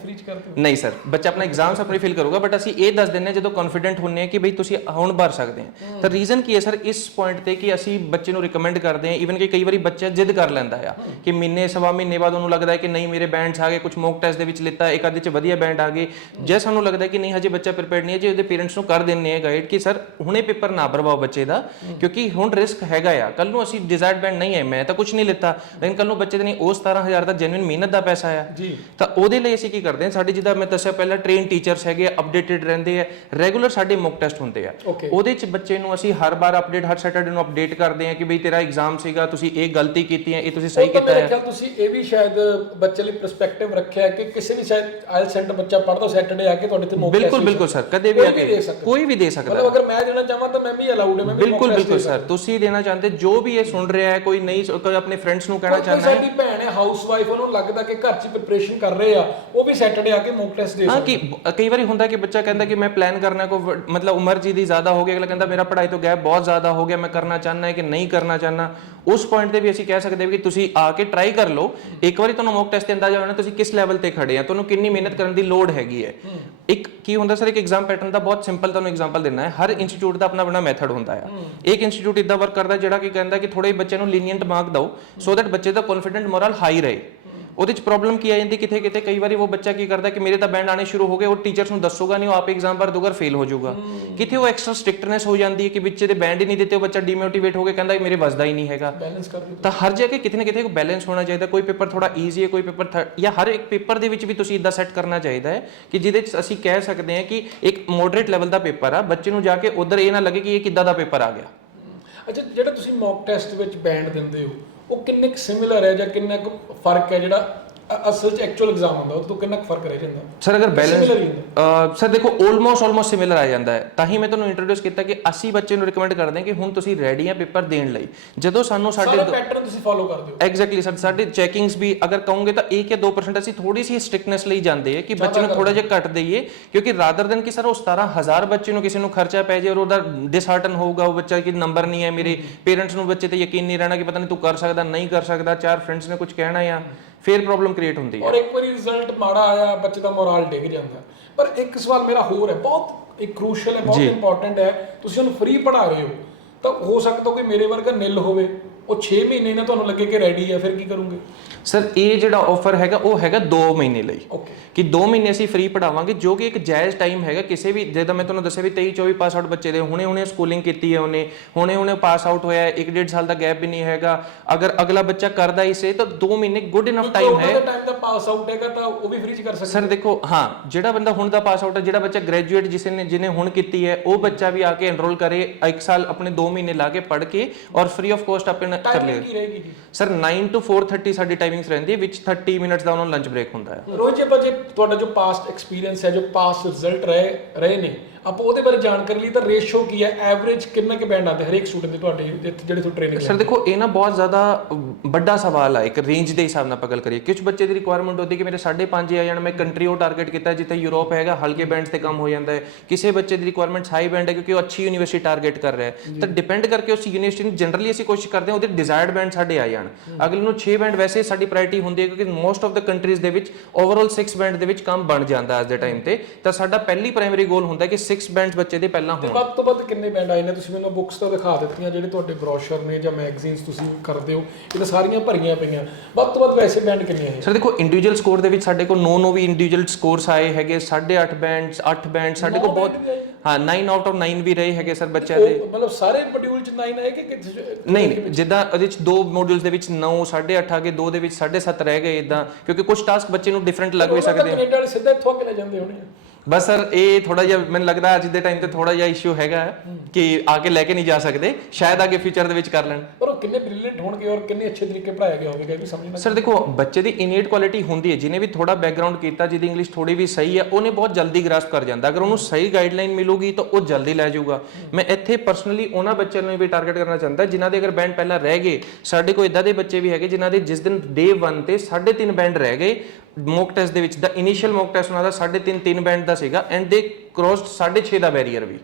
Speaker 2: ਨਹੀਂ ਸਰ ਬੱਚਾ ਆਪਣਾ ਐਗਜ਼ਾਮਸ ਆਪਣੀ ਫਿਲ ਕਰੂਗਾ ਬਟ ਅਸੀਂ ਇਹ ਦੱਸ ਦਿੰਨੇ ਜਦੋਂ ਕੌਨਫੀਡੈਂਟ ਹੁੰਨੇ ਆ ਕਿ ਬਈ ਤੁਸੀਂ ਹੁਣ ਭਰ ਸਕਦੇ ਆ ਤਾਂ ਰੀਜ਼ਨ ਕੀ ਹੈ ਸਰ ਇਸ ਪੁਆਇੰਟ ਤੇ ਕਿ ਅਸੀਂ ਬੱਚੇ ਨੂੰ ਰეკਮੈਂਡ ਕਰਦੇ ਆ ਇਵਨ ਕਿ ਕਈ ਵਾਰੀ ਬੱਚਾ ਜਿੱਦ ਕਰ ਲੈਂਦਾ ਆ ਕਿ ਮਹੀਨੇ ਸਵਾ ਮਹੀਨੇ ਬਾਅਦ ਉਹਨੂੰ ਲੱਗਦਾ ਹੈ ਕਿ ਨਹੀਂ ਮੇਰੇ ਬੈਂਡਸ ਆ ਗਏ ਕੁਝ ਮੌਕ ਟੈਸਟ ਦੇ ਵਿੱਚ ਲਿੱਤਾ ਇੱਕ ਅੱਧੇ ਚ ਵਧੀਆ ਬੈਂਡ ਆ ਗਏ। ਜੇ ਸਾਨੂੰ ਲੱਗਦਾ ਕਿ ਨਹੀਂ ਹਜੇ ਬੱਚਾ ਪ੍ਰਿਪੇਅਰਡ ਨਹੀਂ ਹੈ ਜੇ ਉਹਦੇ ਪੇਰੈਂਟਸ ਨੂੰ ਕਰ ਦਿੰਨੇ ਆ ਗਾਈਡ ਕਿ ਸਰ ਹੁਣੇ ਪੇਪਰ ਨਾ ਭਰਵਾਓ ਬੱਚੇ ਦਾ ਕਿਉਂਕਿ ਹੁਣ ਰਿਸਕ ਹੈਗਾ ਆ। ਕੱਲ ਨੂੰ ਅਸੀਂ ਡਿਜ਼ਾਇਰਡ ਬੈਂਡ ਨਹੀਂ ਹੈ ਮੈਂ ਤਾਂ ਕੁਝ ਨਹੀਂ ਲਿੱਤਾ। ਲੇਕਿਨ ਕੱਲ ਨੂੰ ਬੱਚੇ ਦੇ ਨਹੀਂ ਉਹ 17000 ਦਾ ਜੈਨੂਇਨ ਮਿਹਨਤ ਦਾ ਪੈਸਾ ਆ।
Speaker 1: ਜੀ।
Speaker 2: ਤਾਂ ਉਹਦੇ ਲਈ ਅਸੀਂ ਕੀ ਕਰਦੇ ਹਾਂ ਸਾਡੇ ਜਿੱਦਾਂ ਮੈਂ ਦੱਸਿਆ ਪਹਿਲਾਂ ਟ੍ਰੇਨ ਟੀਚਰਸ ਹੈਗੇ ਅਪਡੇਟਡ ਰਹਿੰਦੇ ਆ ਰੈਗੂਲਰ ਸਾਡੇ ਮੌਕ ਟੈਸਟ ਹੁੰਦੇ ਆ. ਉਹਦੇ ਚ ਬੱਚੇ ਨੂੰ ਅਸੀਂ ਹਰ ਵਾਰ ਅਪਡੇਟ ਹਰ ਸੈਟਰਡੇ ਨੂੰ ਅਪਡੇਟ ਕਰਦੇ ਆ ਕਿ ਬਈ ਤੇਰਾ ਐਗਜ਼ਾਮ ਸੀਗਾ ਤੁਸੀਂ ਇਹ ਗਲਤੀ ਕੀਤੀ ਹੈ ਇਹ ਤੁਸੀਂ ਸਹੀ ਕੀਤਾ ਹੈ।
Speaker 1: ਤੁਸੀਂ ਇਹ ਵੀ ਸ਼ਾਇਦ ਬੱਚੇ ਲਈ ਪਰਸਪੈਕਟਿਵ ਰੱਖਿਆ ਕਿ ਕਿਸੇ ਵੀ ਸ਼ਾਇਦ ਆਇਲ ਸੈਂਟਰ ਬੱਚਾ ਪੜ੍ਹਦਾ ਸੈਟਰਡੇ ਆ ਕੇ ਤੁਹਾਡੇ ਤੇ ਮੌਕਾ
Speaker 2: ਬਿਲਕੁਲ ਬਿਲਕੁਲ ਸਰ ਕਦੇ ਵੀ ਆ ਕੇ। ਕੋਈ ਵੀ ਦੇ ਸਕਦਾ।
Speaker 1: ਮਤਲਬ ਅਗਰ ਮੈਂ ਦੇਣਾ ਚਾਹਾਂ ਤਾਂ ਮੈਂ ਵੀ ਅਲਾਉਡ ਹੈ ਮੈਂ ਵੀ
Speaker 2: ਬਿਲਕੁਲ ਬਿਲਕੁਲ ਸਰ ਤੁਸੀਂ ਦੇਣਾ ਚਾਹੁੰਦੇ ਜੋ ਵੀ ਇਹ ਸੁਣ ਰਿਹਾ ਹੈ ਕੋਈ ਨਹੀਂ ਕੋਈ ਆਪਣੇ ਫਰੈਂਡਸ ਨੂੰ ਕਹਿਣਾ ਚਾਹੁੰਦਾ ਹੈ।
Speaker 1: ਸਾਡੀ ਭੈਣ ਹੈ ਹਾਊਸ ਵਾਈਫ ਉਹਨੂੰ ਲੱਗਦਾ ਕਿ ਘਰ 'ਚ ਪ੍ਰਿਪਰੇਸ਼ਨ ਕਰ ਰਹੇ ਆ ਉਹ ਵੀ ਸੈਟਰਡੇ ਆ ਕੇ ਮੌਕ ਟੈਸਟ ਦੇ
Speaker 2: ਹਾਂ ਕਿ ਕਈ ਵਾਰੀ ਹੁੰਦਾ ਕਿ ਬੱਚਾ ਕਹਿੰਦਾ ਕਿ ਮੈਂ ਪਲਾਨ ਕਰਨਾ ਕੋ ਮਤਲਬ ਉਮਰ ਜੀ ਦੀ ਜ਼ਿਆਦਾ ਹੋ ਗਈ ਅਗਲਾ ਕਹਿੰਦਾ ਮੇਰਾ ਪੜ੍ਹਾਈ ਤੋਂ ਗੈਪ ਬਹੁਤ ਜ਼ਿਆਦਾ ਹੋ ਗਿਆ ਮੈਂ ਕਰਨਾ ਚਾਹੁੰਦਾ ਹੈ ਕਿ ਨਹੀਂ ਕਰਨਾ ਚਾਹੁੰਦਾ। ਉਸ ਪੁਆਇੰਟ ਤੇ ਵੀ ਅਸੀਂ ਕਹਿ ਸਕਦੇ ਹਾਂ ਕਿ ਤੁਸੀਂ ਆ ਕੇ ਟਰਾਈ ਕਰ ਲਓ। ਇੱਕ ਵਾਰੀ ਤੁਹਾਨੂੰ ਮੌਕ ਟੈਸਟ ਤੇ ਅੰਦਾਜ਼ਾ ਹੋਣਾ ਤੁਸੀਂ ਕਿਸ ਲੈਵਲ ਤੇ ਖੜੇ ਆ ਤੁਹਾਨੂੰ ਕਿੰਨੀ ਮਿਹਨਤ ਕਰਨ ਦੀ ਲੋੜ ਹੈਗੀ ਹੈ। ਇੱਕ ਕੀ ਹੁੰਦਾ ਸਰ ਇੱਕ ਐਗਜ਼ਾਮ ਪੈਟਰਨ ਦਾ ਬਹੁਤ ਸਿੰਪਲ ਤੁਹਾਨੂੰ ਐਗਜ਼ਾਮਪਲ ਦੇਣਾ ਹੈ। ਹਰ ਇੰਸਟੀਚਿਊਟ ਦਾ ਆਪਣਾ ਆਪਣਾ ਮੈਥਡ ਹੁੰਦਾ ਆ। ਇੱਕ ਇੰਸਟੀਚਿਊਟ ਇਦਾਂ ਵਰਕ ਕਰਦਾ ਜਿਹੜਾ ਕੀ ਕਹਿੰਦਾ ਕਿ ਥੋੜੇ ਬੱਚੇ ਨੂੰ ਲੀਨੀਅੰਟ ਮਾਰਕ ਦਿਓ ਸੋ ਦੈਟ ਬੱਚੇ ਦਾ ਕੌਨਫੀਡੈਂਟ ਮੋਰਲ ਹਾਈ ਰਹੇ। ਉਹਦੇ ਚ ਪ੍ਰੋਬਲਮ ਕੀ ਆ ਜਾਂਦੀ? ਕਿਥੇ ਕਿਤੇ ਕਈ ਵਾਰੀ ਉਹ ਬੱਚਾ ਕੀ ਕਰਦਾ ਕਿ ਮੇਰੇ ਤਾਂ ਬੈਂਡ ਆਣੇ ਸ਼ੁਰੂ ਹੋ ਗਏ ਉਹ ਟੀਚਰਸ ਨੂੰ ਦੱਸੂਗਾ ਨਹੀਂ ਉਹ ਆਪ ਐਗਜ਼ਾਮ ਭਰ ਦੂਗਾ ਫੇਲ ਹੋ ਜਾਊਗਾ। ਕਿਥੇ ਉਹ ਐਕਸਟਰਾ ਸਟ੍ਰਿਕਟਨੈਸ ਹੋ ਜਾਂਦੀ ਹੈ ਕਿ ਬੱਚੇ ਦੇ ਬੈਂਡ ਹੀ ਨਹੀਂ ਦਿੱਤੇ ਉਹ ਬੱਚਾ ਡੀਮੋਟੀਵੇਟ ਹੋ ਕੇ ਕਹਿੰਦਾ ਮੇਰੇ ਵੱਜਦਾ ਹੀ ਨਹੀਂ ਹੈਗਾ। ਤਾਂ ਹਰ ਜਗ੍ਹਾ ਕਿਤੇ ਨਾ ਕਿਤੇ ਬੈਲੈਂਸ ਹੋਣਾ ਚਾਹੀਦਾ ਕੋਈ ਪੇਪਰ ਥੋੜਾ ਈਜ਼ੀ ਹੈ ਕੋਈ ਪੇਪਰ ਜਾਂ ਹਰ ਇੱਕ ਪੇਪਰ ਦੇ ਵਿੱਚ ਵੀ ਤੁਸੀਂ ਇਦਾਂ ਸੈੱਟ ਕਰਨਾ ਚਾਹੀਦਾ ਹੈ ਕਿ ਜਿਹਦੇ ਵਿੱਚ ਅਸੀਂ ਕਹਿ ਸਕਦੇ ਹਾਂ ਕਿ ਇੱਕ ਮੋਡਰੇਟ ਲੈਵਲ ਦਾ ਪੇਪਰ ਆ ਬੱਚੇ ਨੂੰ ਜਾ ਕੇ ਉਧਰ ਇਹ ਨਾ ਲੱਗੇ ਕਿ ਇਹ ਕਿੱਦਾਂ ਦਾ ਪੇਪਰ ਆ ਗਿਆ।
Speaker 1: ਅੱਛਾ ਜਿਹੜਾ ਤੁਸੀਂ ਮੌਕ ਟੈਸਟ ਵਿੱਚ ਬੈਂਡ ਦਿੰਦੇ ਹੋ ਉਹ ਕਿੰਨੇ ਕੁ ਸਿਮਿਲਰ ਹੈ ਜਾਂ ਕਿੰਨਾ ਕੁ ਫ਼ਰਕ ਹੈ ਜਿਹੜਾ ਅ- ਅਸਲ 'ਚ ਐਕਚੁਅਲ ਐਗਜ਼ਾਮ ਹੁੰਦਾ ਉਹ ਤੋਂ ਕਿੰਨਾ ਕੁ ਫ਼ਰਕ ਰਹਿ ਜਾਂਦਾ?
Speaker 2: ਸਰ ਅਗਰ ਬੈਲੈਂਸ
Speaker 1: Similar ਹੀ
Speaker 2: ਸਰ ਦੇਖੋ ਆਲਮੋਸਟ ਆਲਮੋਸਟ ਸਿਮਿਲਰ ਆ ਜਾਂਦਾ ਹੈ। ਤਾਂ ਹੀ ਮੈਂ ਤੁਹਾਨੂੰ ਇੰਟਰੋਡਿਊਸ ਕੀਤਾ ਕਿ ਅਸੀਂ ਬੱਚੇ ਨੂੰ ਰეკਮੈਂਡ ਕਰਦੇ ਹਾਂ ਕਿ ਹੁਣ ਤੁਸੀਂ ਰੈਡੀ ਆ ਪੇਪਰ ਦੇਣ ਲਈ। ਜਦੋਂ ਸਾਨੂੰ ਸਾਡੇ
Speaker 1: ਸਾਰਾ ਪੈਟਰਨ ਤੁਸੀਂ ਫਾਲੋ ਕਰਦੇ ਹੋ
Speaker 2: ਐਗਜ਼ੈਕਟਲੀ ਸਰ ਸਾਡੇ ਚੈਕਿੰਗਸ ਵੀ ਅਗਰ ਕਹੋਗੇ ਤਾਂ 1 ਜਾਂ 2% ਅਸੀਂ ਥੋੜੀ ਸੀ ਸਟ੍ਰਿਕਨੈਸ ਲਈ ਜਾਂਦੇ ਆ ਕਿ ਬੱਚੇ ਨੂੰ ਥੋੜਾ ਜਿਹਾ ਘੱਟ ਦਈਏ। ਕਿਉਂਕਿ ਰਾਦਰ ਦਨ ਕਿ ਸਰ ਉਹ 17000 ਬੱਚੇ ਨੂੰ ਕਿਸੇ ਨੂੰ ਖਰਚਾ ਪੈ ਜਾਏ ਔਰ ਉਹਦਾ ਡਿਸਹਾਰਟਨ ਹੋਊਗਾ ਉਹ ਬੱਚਾ ਕਿ ਨੰਬਰ ਨਹੀਂ ਹੈ ਮੇਰੇ ਪੇਰੈਂਟਸ ਨੂੰ ਬੱਚੇ ਤੇ ਯਕੀਨ ਨਹੀਂ ਰਹਿਣਾ ਕਿ ਪਤਾ ਨਹੀਂ ਤੂੰ ਕਰ ਸਕਦਾ ਨਹੀਂ ਕਰ ਸਕਦਾ ਚਾਰ ਫਰੈਂਡਸ ਨੇ ਕੁਝ ਕਹਿਣਾ ਆ। ਫਿਰ ਪ੍ਰੋਬਲਮ ਕ੍ਰੀਏਟ ਹੁੰਦੀ ਹੈ
Speaker 1: ਔਰ ਇੱਕ ਵਾਰੀ ਰਿਜ਼ਲਟ ਮਾੜਾ ਆਇਆ ਬੱਚੇ ਦਾ ਮੋਰਲ ਡਿੱਗ ਜਾਂਦਾ। ਪਰ ਇੱਕ ਸਵਾਲ ਮੇਰਾ ਹੋਰ ਹੈ ਬਹੁਤ ਇੱਕ ਕ੍ਰੂਸ਼ੀਅਲ ਹੈ ਬਹੁਤ ਇੰਪੋਰਟੈਂਟ ਹੈ। ਤੁਸੀਂ ਉਹਨੂੰ ਫ੍ਰੀ ਪੜ੍ਹਾ ਰਹੇ ਹੋ ਤਾਂ ਹੋ ਸਕਦਾ ਕੋਈ ਮੇਰੇ ਵਰਗਾ ਨਿਲ ਹੋਵੇ। ਉਹ 6 ਮਹੀਨੇ ਨਾਲ ਤੁਹਾਨੂੰ ਲੱਗੇ ਕਿ ਰੈਡੀ ਹੈ ਫਿਰ ਕੀ ਕਰੋਗੇ?
Speaker 2: ਸਰ ਇਹ ਜਿਹੜਾ ਆਫਰ ਹੈਗਾ ਉਹ ਹੈਗਾ 2 ਮਹੀਨੇ ਲਈ। ਕਿ 2 ਮਹੀਨੇ ਅਸੀਂ ਫ੍ਰੀ ਪੜਾਵਾਂਗੇ ਜੋ ਕਿ ਇੱਕ ਜਾਇਜ਼ ਟਾਈਮ ਹੈਗਾ। ਕਿਸੇ ਵੀ ਜਿੱਦਾਂ ਮੈਂ ਤੁਹਾਨੂੰ ਦੱਸਿਆ ਵੀ 23 24 ਪਾਸ ਆਊਟ ਬੱਚੇ ਦੇ ਹੁਣੇ ਹੁਣੇ ਸਕੂਲਿੰਗ ਕੀਤੀ ਹੈ ਉਹਨੇ ਹੁਣੇ ਹੁਣੇ ਪਾਸ ਆਊਟ ਹੋਇਆ ਹੈ ਇੱਕ ਡੇਢ ਸਾਲ ਦਾ ਗੈਪ ਵੀ ਨਹੀਂ ਹੈਗਾ। ਅਗਰ ਅਗਲਾ ਬੱਚਾ ਕਰਦਾ ਇਸੇ ਤਾਂ 2 ਮਹੀਨੇ ਗੁੱਡ ਇਨਫ ਟਾਈਮ ਹੈ।
Speaker 1: ਟਾਈਮ ਦਾ ਪਾਸ ਆਊਟ ਹੈਗਾ ਤਾਂ ਉਹ ਵੀ ਫ੍ਰੀ ਚ ਕਰ ਸਕਦੇ।
Speaker 2: ਸਰ ਦੇਖੋ ਹਾਂ ਜਿਹੜਾ ਬੰਦਾ ਹੁਣ ਦਾ ਪਾਸ ਆਊਟ ਹੈ ਜਿਹੜਾ ਬੱਚਾ ਗ੍ਰੈਜੂਏਟ ਜਿਸ ਨੇ ਜਿਹਨੇ ਹੁਣ ਕੀਤੀ ਹੈ ਉਹ ਬੱਚਾ ਵੀ ਆ ਕੇ ਐਨਰੋਲ ਕਰੇ ਇੱਕ ਸਾਲ ਆਪਣੇ 2 ਮਹੀਨੇ ਲਾ ਕੇ ਪੜ੍ਹ ਕੇ ਔਰ ਫ੍ਰੀ ਆਫ ਕੋਸਟ ਆਪਣੇ ਕਰ ਲੇ
Speaker 1: ਟਾਈਮਿੰਗ ਕੀ ਰਹੇਗੀ ਜੀ?
Speaker 2: ਸਰ 9 ਤੋਂ 4:30 ਸਾਡੀ ਟਾਈਮਿੰਗਸ ਰਹਿੰਦੀ ਹੈ ਵਿੱਚ 30 ਮਿੰਟਸ ਦਾ ਉਹਨਾਂ ਨੂੰ ਲੰਚ ਬ੍ਰੇਕ ਹੁੰਦਾ ਹੈ।
Speaker 1: ਰੋਜ਼ ਤੁਹਾਡਾ ਜੋ ਪਾਸਟ ਐਕਸਪੀਰੀਅੰਸ ਹੈ ਜੋ ਪਾਸਟ ਰਿਜ਼ਲਟ ਰਹੇ ਰਹੇ ਨੇ ਆਪਾਂ ਉਹਦੇ ਬਾਰੇ ਜਾਣਕਾਰੀ ਲਈ ਤਾਂ ਰੇਸ਼ੋ ਕੀ ਹੈ? ਐਵਰੇਜ ਕਿੰਨਾ ਕਿ ਬੈਂਡ ਆਉਂਦੇ? ਹਰੇਕ ਸਟੂਡੈਂਟ ਦੇ ਤੁਹਾਡੇ ਜਿੱਥੇ- ਜਿਹੜੇ ਤੋਂ ਟ੍ਰੇਨਿੰਗ
Speaker 2: ਸਰ ਦੇਖੋ ਇਹ ਨਾ ਬਹੁਤ ਜ਼ਿਆਦਾ ਵੱਡਾ ਸਵਾਲ ਹੈ ਇੱਕ ਰੇਂਜ ਦੇ ਹਿਸਾਬ ਨਾਲ ਆਪਾਂ ਗੱਲ ਕਰੀਏ। ਕੁਝ ਬੱਚੇ ਦੀ ਰਿਕੁਆਇਰਮੈਂਟ ਹੁੰਦੀ ਕਿ ਮੇਰੇ 5.5 ਆ ਜਾਣ ਮੈਂ ਕੰਟਰੀ ਉਹ ਟਾਰਗੇਟ ਕੀਤਾ ਜਿੱਥੇ ਯੂਰਪ ਹੈਗਾ ਹਲਕੇ ਬੈਂਡਸ ਤੇ ਕੰਮ ਹੋ ਜਾਂਦਾ ਹੈ। ਕਿਸੇ ਬੱਚੇ ਦੀ ਰਿਕੁਆਇਰਮੈਂਟ ਹਾਈ ਬੈਂਡ ਹੈ ਕਿਉਂਕਿ ਉਹ ਅੱਛੀ ਯੂਨੀਵਰਸਿਟੀ ਟਾਰਗੇਟ ਕਰ ਰਿਹਾ ਹੈ। ਤਾਂ ਡਿਪੈਂਡ ਕਰਕੇ ਉਸ ਯੂਨੀਵਰਸਿਟੀ ਨੂੰ ਜਨਰਲੀ ਅਸੀਂ ਕੋਸ਼ਿਸ਼ ਕਰਦੇ ਹਾਂ ਉਹਦੇ ਡਿਜ਼ਾਇਰਡ ਬੈਂਡ ਸਾਡੇ ਆ ਜਾਣ। ਅਗਲੇ ਨੂੰ 6 ਬੈਂਡ ਵੈਸੇ ਸਾਡੀ ਪ੍ਰਾਇੋਰਟੀ ਹੁੰਦੀ ਹੈ ਕਿਉਂਕਿ ਮੋਸਟ ਆਫ ਦਾ ਕੰਟਰੀਜ਼ ਦੇ ਵਿੱਚ ਓਵਰਆਲ 6 ਬੈਂਡ ਦੇ ਵਿੱਚ ਕੰਮ ਬਣ ਜਾਂਦਾ ਅੱਜ ਦੇ ਟਾਈਮ ਤੇ। ਤਾਂ ਸਾਡਾ ਪਹਿਲੀ ਪ੍ਰਾਇਮਰੀ ਗੋਲ ਹੁੰਦਾ ਕਿ 6 ਬੈਂਡਸ ਬੱਚੇ ਦੇ ਪਹਿਲਾਂ ਹੋਣ।
Speaker 1: ਵੱਧ ਤੋਂ ਵੱਧ ਕਿੰਨੇ ਬੈਂਡ ਆਏ ਨੇ? ਤੁਸੀਂ ਮੈਨੂੰ ਬੁੱਕਸ ਤਾਂ ਦਿਖਾ ਦਿੱਤੀਆਂ ਜਿਹੜੇ ਤੁਹਾਡੇ ਬ੍ਰੋਸ਼ਰ ਨੇ ਜਾਂ ਮੈਗਜ਼ੀਨਸ ਤੁਸੀਂ ਕਰਦੇ ਹੋ ਇਹ ਤਾਂ ਸਾਰੀਆਂ ਭਰੀਆਂ ਪਈਆਂ। ਵੱਧ ਤੋਂ ਵੱਧ ਵੈਸੇ ਬੈਂਡ ਕਿੰਨੇ ਆਏ?
Speaker 2: ਸਰ ਦੇਖੋ ਇੰਡੀਵਿਜੂਅਲ ਸਕੋਰ ਦੇ ਵਿੱਚ ਸਾਡੇ ਕੋਲ 9 9 ਵੀ ਇੰਡੀਵਿਜੂਅਲ ਸਕੋਰਸ ਆਏ ਹੈਗੇ 8.5 ਬੈਂਡਸ 8 ਬੈਂਡ ਸਾਡੇ ਕੋਲ ਬਹੁਤ ਹਾਂ 9 ਆਊਟ ਆਫ 9 ਵੀ ਰਹੇ ਹੈਗੇ ਸਰ ਬੱਚਿਆਂ ਦੇ।
Speaker 1: ਮਤਲਬ ਸਾਰੇ ਮੋਡਿਊਲ ਚ 9 ਆਏ ਕਿ
Speaker 2: ਨਹੀਂ ਨਹੀਂ ਜਿੱਦਾਂ ਉਹਦੇ ਵਿੱਚ ਦੋ ਮੋਡਿਊਲਸ ਦੇ ਵਿੱਚ 9 8.5 ਆ ਗਏ ਦੋ ਦੇ ਵਿੱਚ 7.5 ਰਹਿ ਗਏ ਇਦਾਂ ਕਿਉਂਕਿ ਕੁਝ ਟਾਸਕ ਬੱਚੇ ਨੂੰ ਡਿਫਰੈਂਟ ਲੱਗ ਵੀ ਸਕਦੇ ਆ।
Speaker 1: ਕੈਨੇਡਾ ਵਾਲੇ ਸਿੱਧਾ ਇੱਥੋਂ ਆ ਕੇ ਲੈ ਜਾਂਦੇ ਹੋਣੇ।
Speaker 2: ਬਸ ਸਰ ਇਹ ਥੋੜਾ ਜਿਹਾ ਮੈਨੂੰ ਲੱਗਦਾ ਅੱਜ ਦੇ ਟਾਈਮ ਤੇ ਥੋੜਾ ਜਿਹਾ ਇਸ਼ੂ ਹੈਗਾ ਕਿ ਆ ਕੇ ਲੈ ਕੇ ਨਹੀਂ ਜਾ ਸਕਦੇ ਸ਼ਾਇਦ ਅੱਗੇ ਫਿਊਚਰ ਦੇ ਵਿੱਚ ਕਰ ਲੈਣ।
Speaker 1: ਪਰ ਉਹ ਕਿੰਨੇ ਬ੍ਰਿਲੀਅੰਟ ਹੋਣਗੇ ਔਰ ਕਿੰਨੇ ਅੱਛੇ ਤਰੀਕੇ ਪੜਾਇਆ ਗਿਆ ਹੋਵੇਗਾ ਇਹ ਵੀ ਸਮਝਣਾ
Speaker 2: ਸਰ ਦੇਖੋ ਬੱਚੇ ਦੀ ਇਨੀਟ ਕੁਆਲਿਟੀ ਹੁੰਦੀ ਹੈ ਜਿਹਨੇ ਵੀ ਥੋੜਾ ਬੈਕਗ੍ਰਾਉਂਡ ਕੀਤਾ ਜਿਹਦੀ ਇੰਗਲਿਸ਼ ਥੋੜੀ ਵੀ ਸਹੀ ਹੈ ਉਹਨੇ ਬਹੁਤ ਜਲਦੀ ਗ੍ਰਾਸਪ ਕਰ ਜਾਂਦਾ। ਅਗਰ ਉਹਨੂੰ ਸਹੀ ਗਾਈਡਲਾਈਨ ਮਿਲੂਗੀ ਤਾਂ ਉਹ ਜਲਦੀ ਲੈ ਜਾਊਗਾ। ਮੈਂ ਇੱਥੇ ਪਰਸਨਲੀ ਉਹਨਾਂ ਬੱਚਿਆਂ ਨੂੰ ਵੀ ਟਾਰਗੇਟ ਕਰਨਾ ਚਾਹੁੰਦਾ ਜਿਨ੍ਹਾਂ ਦੇ ਅਗਰ ਬੈਂਡ ਪਹਿਲਾਂ ਰਹਿ ਗਏ ਸਾਡੇ ਕੋਲ ਇਦਾਂ ਦੇ ਬੱਚੇ ਵੀ ਹੈਗੇ ਜਿਨ੍ਹਾਂ ਦੇ ਜਿਸ ਦਿਨ ਡੇ 1 ਤੇ 3.5 ਬੈਂਡ ਰਹਿ ਗਏ ਮੌਕ ਟੈਸਟ ਦੇ ਵਿੱਚ ਦਾ ਇਨੀਸ਼ੀਅਲ ਮੌਕ ਟੈਸਟ ਉਹਨਾਂ ਦਾ 3.5 3 ਬੈਂਡ ਦਾ ਸੀਗਾ ਐਂਡ ਦੇ ਕ੍ਰੋਸਡ 6.5 ਦਾ ਬੈਰੀਅਰ ਵੀ।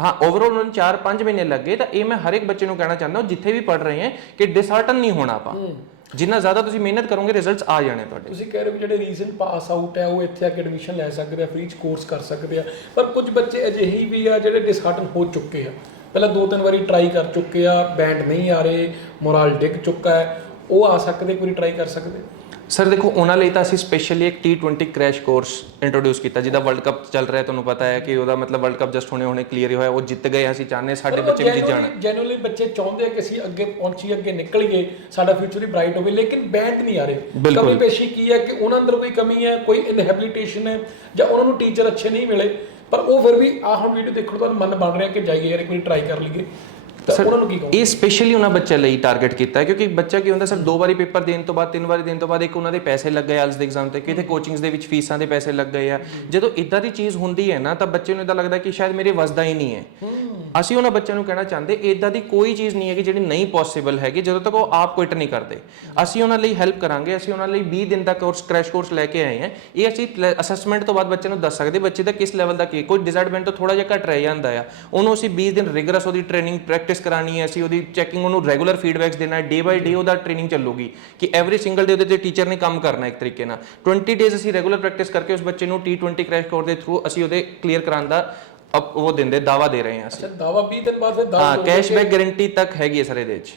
Speaker 2: ਹਾਂ ਓਵਰਆਲ ਉਹਨਾਂ ਨੂੰ 4-5 ਮਹੀਨੇ ਲੱਗੇ ਤਾਂ ਇਹ ਮੈਂ ਹਰ ਇੱਕ ਬੱਚੇ ਨੂੰ ਕਹਿਣਾ ਚਾਹੁੰਦਾ ਜਿੱਥੇ ਵੀ ਪੜ ਰਹੇ ਹੈ ਕਿ ਡਿਸਹਾਰਟਨ ਨਹੀਂ ਹੋਣਾ ਆਪਾਂ। ਜਿੰਨਾ ਜ਼ਿਆਦਾ ਤੁਸੀਂ ਮਿਹਨਤ ਕਰੋਗੇ ਰਿਜ਼ਲਟਸ ਆ ਜਾਣੇ ਤੁਹਾਡੇ।
Speaker 1: ਤੁਸੀਂ ਕਹਿ ਰਹੇ ਹੋ ਜਿਹੜੇ ਰੀਸੈਂਟ ਪਾਸ ਆਊਟ ਹੈ ਉਹ ਇੱਥੇ ਆ ਕੇ ਐਡਮਿਸ਼ਨ ਲੈ ਸਕਦੇ ਆ ਫ੍ਰੀ ਚ ਕੋਰਸ ਕਰ ਸਕਦੇ ਆ। ਪਰ ਕੁਝ ਬੱਚੇ ਅਜਿਹੇ ਵੀ ਆ ਜਿਹੜੇ ਡਿਸਹਾਰਟਨ ਹੋ ਚੁੱਕੇ ਆ। ਪਹਿਲਾਂ ਦੋ ਤਿੰਨ ਵਾਰੀ ਟਰਾਈ ਕਰ ਚੁੱਕੇ ਆ ਬੈਂਡ ਨਹੀਂ ਆ ਰਹੇ ਮੋਰਲ ਡਿੱਗ ਚੁੱਕਾ ਹੈ। ਉਹ ਆ ਸਕਦੇ ਕੋਈ ਟਰਾਈ ਕਰ ਸਕਦੇ।
Speaker 2: ਸਰ ਦੇਖੋ ਉਹਨਾਂ ਲਈ ਤਾਂ ਅਸੀਂ ਸਪੈਸ਼ਲੀ ਇੱਕ T20 ਕ੍ਰੈਸ਼ ਕੋਰਸ ਇੰਟਰੋਡਿਊਸ ਕੀਤਾ ਜਿਹਦਾ ਵਰਲਡ ਕੱਪ ਚੱਲ ਰਿਹਾ ਤੁਹਾਨੂੰ ਪਤਾ ਹੈ ਕਿ ਉਹਦਾ ਮਤਲਬ ਵਰਲਡ ਕੱਪ ਜਸਟ ਹੁਣੇ ਹੁਣੇ ਕਲੀਅਰ ਹੋਇਆ ਉਹ ਜਿੱਤ ਗਏ ਅਸੀਂ ਚਾਹੁੰਦੇ ਹਾਂ ਸਾਡੇ ਬੱਚੇ ਵੀ ਜਿੱਤ ਜਾਣ।
Speaker 1: ਜੈਨੂਅਲੀ ਬੱਚੇ ਚਾਹੁੰਦੇ ਆ ਕਿ ਅਸੀਂ ਅੱਗੇ ਪਹੁੰਚੀਏ ਅੱਗੇ ਨਿਕਲੀਏ ਸਾਡਾ ਫਿਊਚਰ ਵੀ ਬ੍ਰਾਈਟ ਹੋਵੇ ਲੇਕਿਨ ਬੈਂਡ ਨਹੀਂ ਆ ਰਹੇ। ਕਮੀ ਪੇਸ਼ੀ ਕੀ ਹੈ ਕਿ ਉਹਨਾਂ ਅੰਦਰ ਕੋਈ ਕਮੀ ਹੈ ਕੋਈ ਇਨਹੈਬਿਲਿਟੇਸ਼ਨ ਹੈ ਜਾਂ ਉਹਨਾਂ ਨੂੰ ਟੀਚਰ ਅੱਛੇ ਨਹੀਂ ਮਿਲੇ ਪਰ ਉਹ ਫਿਰ ਵੀ ਆਹ ਹੁਣ ਵੀਡੀਓ ਦੇਖਣ ਤੋਂ ਬਾਅਦ ਮਨ ਬਣ ਰਿਹਾ ਕਿ ਜਾਈਏ ਯਾਰ ਇੱਕ ਵਾਰੀ ਟਰਾਈ ਕਰ ਲਈਏ। ਤਾਂ ਉਹਨਾਂ ਨੂੰ ਕੀ ਕਹੋ
Speaker 2: ਇਹ ਸਪੈਸ਼ਲੀ ਉਹਨਾਂ ਬੱਚਿਆਂ ਲਈ ਟਾਰਗੇਟ ਕੀਤਾ ਹੈ ਕਿਉਂਕਿ ਬੱਚਾ ਕੀ ਹੁੰਦਾ ਸਰ ਦੋ ਵਾਰੀ ਪੇਪਰ ਦੇਣ ਤੋਂ ਬਾਅਦ ਤਿੰਨ ਵਾਰੀ ਦੇਣ ਤੋਂ ਬਾਅਦ ਇੱਕ ਉਹਨਾਂ ਦੇ ਪੈਸੇ ਲੱਗ ਗਏ ਆਲਸ ਦੇ ਐਗਜ਼ਾਮ ਤੇ ਕਿਤੇ ਕੋਚਿੰਗਸ ਦੇ ਵਿੱਚ ਫੀਸਾਂ ਦੇ ਪੈਸੇ ਲੱਗ ਗਏ ਆ। ਜਦੋਂ ਇਦਾਂ ਦੀ ਚੀਜ਼ ਹੁੰਦੀ ਹੈ ਨਾ ਤਾਂ ਬੱਚੇ ਨੂੰ ਇਦਾਂ ਲੱਗਦਾ ਕਿ ਸ਼ਾਇਦ ਮੇਰੇ ਵਸਦਾ ਹੀ ਨਹੀਂ ਹੈ। ਅਸੀਂ ਉਹਨਾਂ ਬੱਚਿਆਂ ਨੂੰ ਕਹਿਣਾ ਚਾਹੁੰਦੇ ਇਦਾਂ ਦੀ ਕੋਈ ਚੀਜ਼ ਨਹੀਂ ਹੈ ਕਿ ਜਿਹੜੀ ਨਹੀਂ ਪੋਸੀਬਲ ਹੈਗੀ ਜਦੋਂ ਤੱਕ ਉਹ ਆਪ ਕੁਇਟ ਨਹੀਂ ਕਰਦੇ। ਅਸੀਂ ਉਹਨਾਂ ਲਈ ਹੈਲਪ ਕਰਾਂਗੇ ਅਸੀਂ ਉਹਨਾਂ ਲਈ 20 ਦਿਨ ਦਾ ਕੋਰਸ ਕ੍ਰੈਸ਼ ਕੋਰਸ ਲੈ ਕੇ ਆਏ ਹਾਂ। ਇਹ ਅਸੀਂ ਅਸੈਸਮੈਂਟ ਤੋਂ ਬਾਅਦ ਬੱਚੇ ਨੂੰ ਦੱਸ ਸਕਦੇ ਬੱਚੇ ਦਾ ਕਿਸ ਲੈਵਲ ਦਾ ਕੀ। ਕੋਈ ਡਿਸਐਡਵਾਂਟ ਤੋਂ ਥੋੜਾ ਜਿਹਾ ਘਟ ਰਹਿ ਜਾਂਦਾ ਆ। ਉਹਨੂੰ ਅਸੀਂ 20 ਦਿਨ ਰਿਗਰਸ ਉਹਦੀ ਟ੍ਰੇਨਿੰਗ ਪ੍ਰੈਕਟਿਸ ਕਰਾਣੀ ਹੈ ਅਸੀਂ ਉਹਦੀ ਚੈਕਿੰਗ ਉਹਨੂੰ ਰੈਗੂਲਰ ਫੀਡਬੈਕਸ ਦੇਣਾ ਹੈ ਡੇ ਬਾਈ ਡੇ ਉਹਦਾ ਟ੍ਰੇਨਿੰਗ ਚੱਲੂਗੀ ਕਿ ਐਵਰੀ ਸਿੰਗਲ ਡੇ ਉਹਦੇ ਤੇ ਟੀਚਰ ਨੇ ਕੰਮ ਕਰਨਾ ਇੱਕ ਤਰੀਕੇ ਨਾਲ। 20 ਡੇਜ਼ ਅਸੀਂ ਰੈਗੂਲਰ ਪ੍ਰੈਕਟਿਸ ਕਰਕੇ ਉਸ ਬੱਚੇ ਨੂੰ T20 ਕ੍ਰੈਸ਼ ਕੋਰਸ ਦੇ ਥਰੂ ਅਸੀਂ ਉਹਦੇ ਕਲੀਅਰ ਕਰਾਉਣ ਦਾ ਉਹ ਦਿੰਦੇ ਦਾਵਾ ਦੇ ਰਹੇ ਹਾਂ ਅਸੀਂ।
Speaker 1: ਅੱਛਾ ਦਾਵਾ 20 ਦਿਨ ਬਾਅਦ ਫਿਰ
Speaker 2: ਹਾਂ
Speaker 1: ਦਾਵਾ
Speaker 2: ਕੈਸ਼ਬੈਕ ਗਾਰੰਟੀ ਤੱਕ ਹੈਗੀ ਹੈ ਸਰ ਇਹਦੇ ਵਿੱਚ।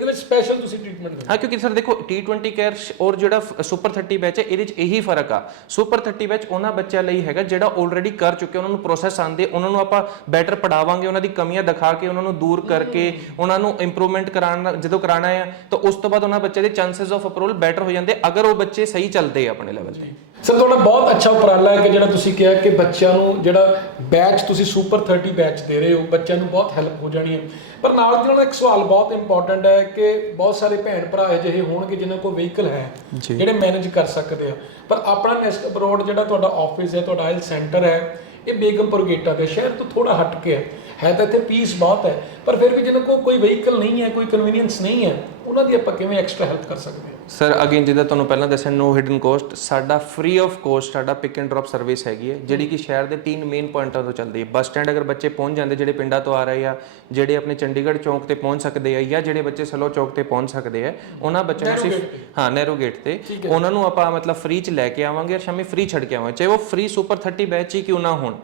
Speaker 1: ਇਹਦੇ ਵਿੱਚ ਸਪੈਸ਼ਲ ਤੁਸੀਂ ਟ੍ਰੀਟਮੈਂਟ ਦਿੰਦੇ
Speaker 2: ਹਾਂ ਕਿਉਂਕਿ ਸਰ ਦੇਖੋ T20 ਕੇਅਰ ਔਰ ਜਿਹੜਾ ਸੁਪਰ 30 ਬੈਚ ਹੈ ਇਹਦੇ ਵਿੱਚ ਇਹੀ ਫ਼ਰਕ ਆ। ਸੁਪਰ 30 ਬੈਚ ਉਹਨਾਂ ਬੱਚਿਆਂ ਲਈ ਹੈਗਾ ਜਿਹੜਾ ਆਲਰੇਡੀ ਕਰ ਚੁੱਕੇ ਉਹਨਾਂ ਨੂੰ ਪ੍ਰੋਸੈਸ ਆਂਦੇ ਉਹਨਾਂ ਨੂੰ ਆਪਾਂ ਬੈਟਰ ਪੜਾਵਾਂਗੇ ਉਹਨਾਂ ਦੀ ਕਮੀਆਂ ਦਿਖਾ ਕੇ ਉਹਨਾਂ ਨੂੰ ਦੂਰ ਕਰਕੇ ਉਹਨਾਂ ਨੂੰ ਇੰਪਰੂਵਮੈਂਟ ਕਰਾਉਣਾ ਜਦੋਂ ਕਰਾਉਣਾ ਹੈ ਤਾਂ ਉਸ ਤੋਂ ਬਾਅਦ ਉਹਨਾਂ ਬੱਚੇ ਦੇ ਚਾਂਸਸ ਆਫ ਅਪਰੂਵਲ ਬੈਟਰ ਹੋ ਜਾਂਦੇ ਅਗਰ ਉਹ ਬੱਚੇ ਸਹੀ ਚੱਲਦੇ ਆ ਆਪਣੇ ਲੈਵਲ ਤੇ।
Speaker 1: ਸਰ ਤੁਹਾਡਾ ਬਹੁਤ ਅੱਛਾ ਉਪਰਾਲਾ ਹੈ ਕਿ ਜਿਹੜਾ ਤੁਸੀਂ ਕਿਹਾ ਕਿ ਬੱਚਿਆਂ ਨੂੰ ਜਿਹੜਾ ਬੈਚ ਤੁਸੀਂ ਸੁਪਰ 30 ਬੈਚ ਦੇ ਰਹੇ ਹੋ ਬੱਚਿਆਂ ਨੂੰ ਬਹੁਤ ਹੈਲਪ ਹੋ ਜਾਣੀ ਹੈ। ਪਰ ਨਾਲ ਦੀ ਨਾਲ ਇੱਕ ਸਵਾਲ ਬਹੁਤ ਇੰਪੋਰਟੈਂਟ ਹੈ ਕਿ ਬਹੁਤ ਸਾਰੇ ਭੈਣ ਭਰਾ ਅਜਿਹੇ ਹੋਣਗੇ ਜਿਨ੍ਹਾਂ ਕੋਲ ਵਹੀਕਲ ਹੈ। ਜਿਹੜੇ ਮੈਨੇਜ ਕਰ ਸਕਦੇ ਆ ਪਰ ਆਪਣਾ ਨੈਸਟ ਅਬਰੋਡ ਜਿਹੜਾ ਤੁਹਾਡਾ ਆਫਿਸ ਹੈ ਤੁਹਾਡਾ ਆਇਲ ਸੈਂਟਰ ਹੈ ਇਹ ਬੇਗਮਪੁਰ ਗੇਟਾ ਦੇ ਸ਼ਹਿਰ ਤੋਂ ਥੋੜਾ ਹਟ ਕੇ ਹੈ ਹੈ ਤਾਂ ਇੱਥੇ ਪੀਸ ਬਹੁਤ ਹੈ ਪਰ ਫਿਰ ਵੀ ਜਿਹਨਾਂ ਕੋਲ ਕੋਈ ਵਹੀਕਲ ਨਹੀਂ ਹੈ ਕੋਈ ਕਨਵੀਨੀਅੰਸ ਨਹੀਂ ਹੈ ਉਹਨਾਂ ਦੀ ਆਪਾਂ ਕਿਵੇਂ ਐਕਸਟਰਾ ਹੈਲਪ ਕਰ ਸਕਦੇ ਹਾਂ?
Speaker 2: ਸਰ ਅਗੇਨ ਜਿੱਦਾਂ ਤੁਹਾਨੂੰ ਪਹਿਲਾਂ ਦੱਸਿਆ ਨੋ ਹਿਡਨ ਕੋਸਟ ਸਾਡਾ ਫ੍ਰੀ ਆਫ ਕੋਸਟ ਸਾਡਾ ਪਿਕ ਐਂਡ ਡ੍ਰੌਪ ਸਰਵਿਸ ਹੈਗੀ ਹੈ ਜਿਹੜੀ ਕਿ ਸ਼ਹਿਰ ਦੇ ਤਿੰਨ ਮੇਨ ਪੁਆਇੰਟਾਂ ਤੋਂ ਚੱਲਦੀ ਹੈ। ਬੱਸ ਸਟੈਂਡ ਅਗਰ ਬੱਚੇ ਪਹੁੰਚ ਜਾਂਦੇ ਜਿਹੜੇ ਪਿੰਡਾਂ ਤੋਂ ਆ ਰਹੇ ਆ ਜਿਹੜੇ ਆਪਣੇ ਚੰਡੀਗੜ੍ਹ ਚੌਂਕ ਤੇ ਪਹੁੰਚ ਸਕਦੇ ਆ ਜਾਂ ਜਿਹੜੇ ਬੱਚੇ ਸਲੋ ਚੌਕ ਤੇ ਪਹੁੰਚ ਸਕਦੇ ਆ ਉਹਨਾਂ ਬੱਚਿਆਂ ਨੂੰ ਸਿਰਫ ਹਾਂ ਨੈਰੋ ਗੇਟ ਤੇ। ਉਹਨਾਂ ਨੂੰ ਆਪਾਂ ਮਤਲਬ ਫ੍ਰੀ ਚ ਲੈ ਕੇ ਆਵਾਂਗੇ ਔਰ ਸ਼ਾਮੀ ਫ੍ਰੀ ਛੱਡ ਕੇ ਆਵਾਂਗੇ। ਚਾਹੇ ਉਹ ਫ੍ਰੀ ਸੁਪਰ 30 ਬੈਚ ਹੀ ਕਿਉਂ ਨਾ ਹੋਣ।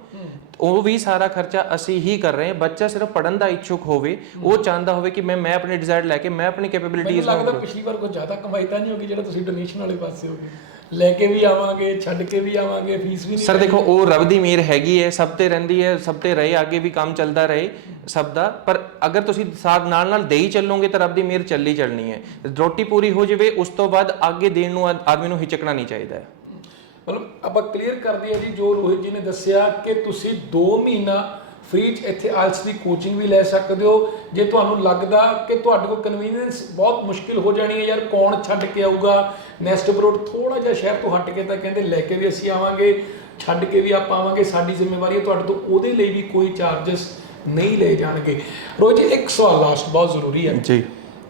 Speaker 2: ਉਹ ਵੀ ਸਾਰਾ ਖਰਚਾ ਅਸੀਂ ਹੀ ਕਰ ਰਹੇ ਹਾਂ। ਬੱਚਾ ਸਿਰਫ ਪੜਨ ਦਾ ਇੱਛੁਕ ਹੋਵੇ ਉਹ ਚਾਹੁੰਦਾ ਹੋਵੇ ਕਿ ਮੈਂ ਮੈਂ ਆਪਣੇ ਡਿਜ਼ਾਇਰ ਲੈ ਕੇ ਮੈਂ ਆਪਣੀ ਕੈਪੇਬਿਲਿਟੀਜ਼
Speaker 1: ਲੱਗਦਾ ਪਿਛਲੀ ਵਾਰ ਕੋਈ ਜ਼ਿਆਦਾ ਕਮਾਈ ਤਾਂ ਨਹੀਂ ਹੋਗੀ ਜਿਹੜਾ ਤੁਸੀਂ ਡੋਨੇਸ਼ਨ ਵਾਲੇ ਪਾਸੇ ਹੋਗੇ। ਲੈ ਕੇ ਵੀ ਆਵਾਂਗੇ ਛੱਡ ਕੇ ਵੀ ਆਵਾਂਗੇ ਫੀਸ ਵੀ ਨਹੀਂ
Speaker 2: ਸਰ ਦੇਖੋ ਉਹ ਰੱਬ ਦੀ ਮਿਹਰ ਹੈਗੀ ਹੈ ਸਭ ਤੇ ਰਹਿੰਦੀ ਹੈ ਸਭ ਤੇ ਰਹੇ ਅੱਗੇ ਵੀ ਕੰਮ ਚੱਲਦਾ ਰਹੇ ਸਭ ਦਾ। ਪਰ ਅਗਰ ਤੁਸੀਂ ਸਾਥ ਨਾਲ ਨਾਲ ਦੇ ਹੀ ਚੱਲੋਗੇ ਤਾਂ ਰੱਬ ਦੀ ਮਿਹਰ ਚੱਲੀ ਚੱਲਣੀ ਹੈ। ਰੋਟੀ ਪੂਰੀ ਹੋ ਜਾਵੇ ਉਸ ਤੋਂ ਬਾਅਦ ਅੱਗੇ ਦੇਣ ਨੂੰ ਆਦ- ਆਦਮੀ ਨੂੰ ਹਿਚਕਣਾ ਨਹੀਂ ਚਾਹੀਦਾ। ਹੈ
Speaker 1: ਮਤਲਬ ਆਪਾਂ ਕਲੀਅਰ ਕਰਦੇ ਦਈਏ ਜੀ, ਜੋ ਰੋਹਿਤ ਜੀ ਨੇ ਦੱਸਿਆ ਕਿ ਤੁਸੀਂ 2 ਮਹੀਨਾ ਫ੍ਰੀ ਚ ਇੱਥੇ ਆਇਲਸ ਦੀ ਕੋਚਿੰਗ ਵੀ ਲੈ ਸਕਦੇ ਹੋ। ਜੇ ਤੁਹਾਨੂੰ ਲੱਗਦਾ ਕਿ ਤੁਹਾਡੇ ਕੋਲ ਕਨਵੀਨੀਅੰਸ ਬਹੁਤ ਮੁਸ਼ਕਿਲ ਹੋ ਜਾਣੀ ਹੈ ਯਾਰ, ਕੌਣ ਛੱਡ ਕੇ ਆਊਗਾ? ਨੈਸਟ ਅਬਰੋਡ ਥੋੜਾ ਜਿਹਾ ਸ਼ਹਿਰ ਤੋਂ ਹਟ ਕੇ ਤਾਂ ਕਹਿੰਦੇ ਲੈ ਕੇ ਵੀ ਅਸੀਂ ਆਵਾਂਗੇ, ਛੱਡ ਕੇ ਵੀ ਆਪਾਂ ਆਵਾਂਗੇ, ਸਾਡੀ ਜ਼ਿੰਮੇਵਾਰੀ ਹੈ, ਤੁਹਾਡੇ ਤੋਂ ਉਹਦੇ ਲਈ ਵੀ ਕੋਈ ਚਾਰजेस ਨਹੀਂ ਲਏ ਜਾਣਗੇ। ਰੋਹਿਤ ਜੀ, ਇੱਕ ਸਵਾਲ ਲਾਸਟ ਬਹੁਤ ਜ਼ਰੂਰੀ ਹੈ।
Speaker 2: ਜੀ।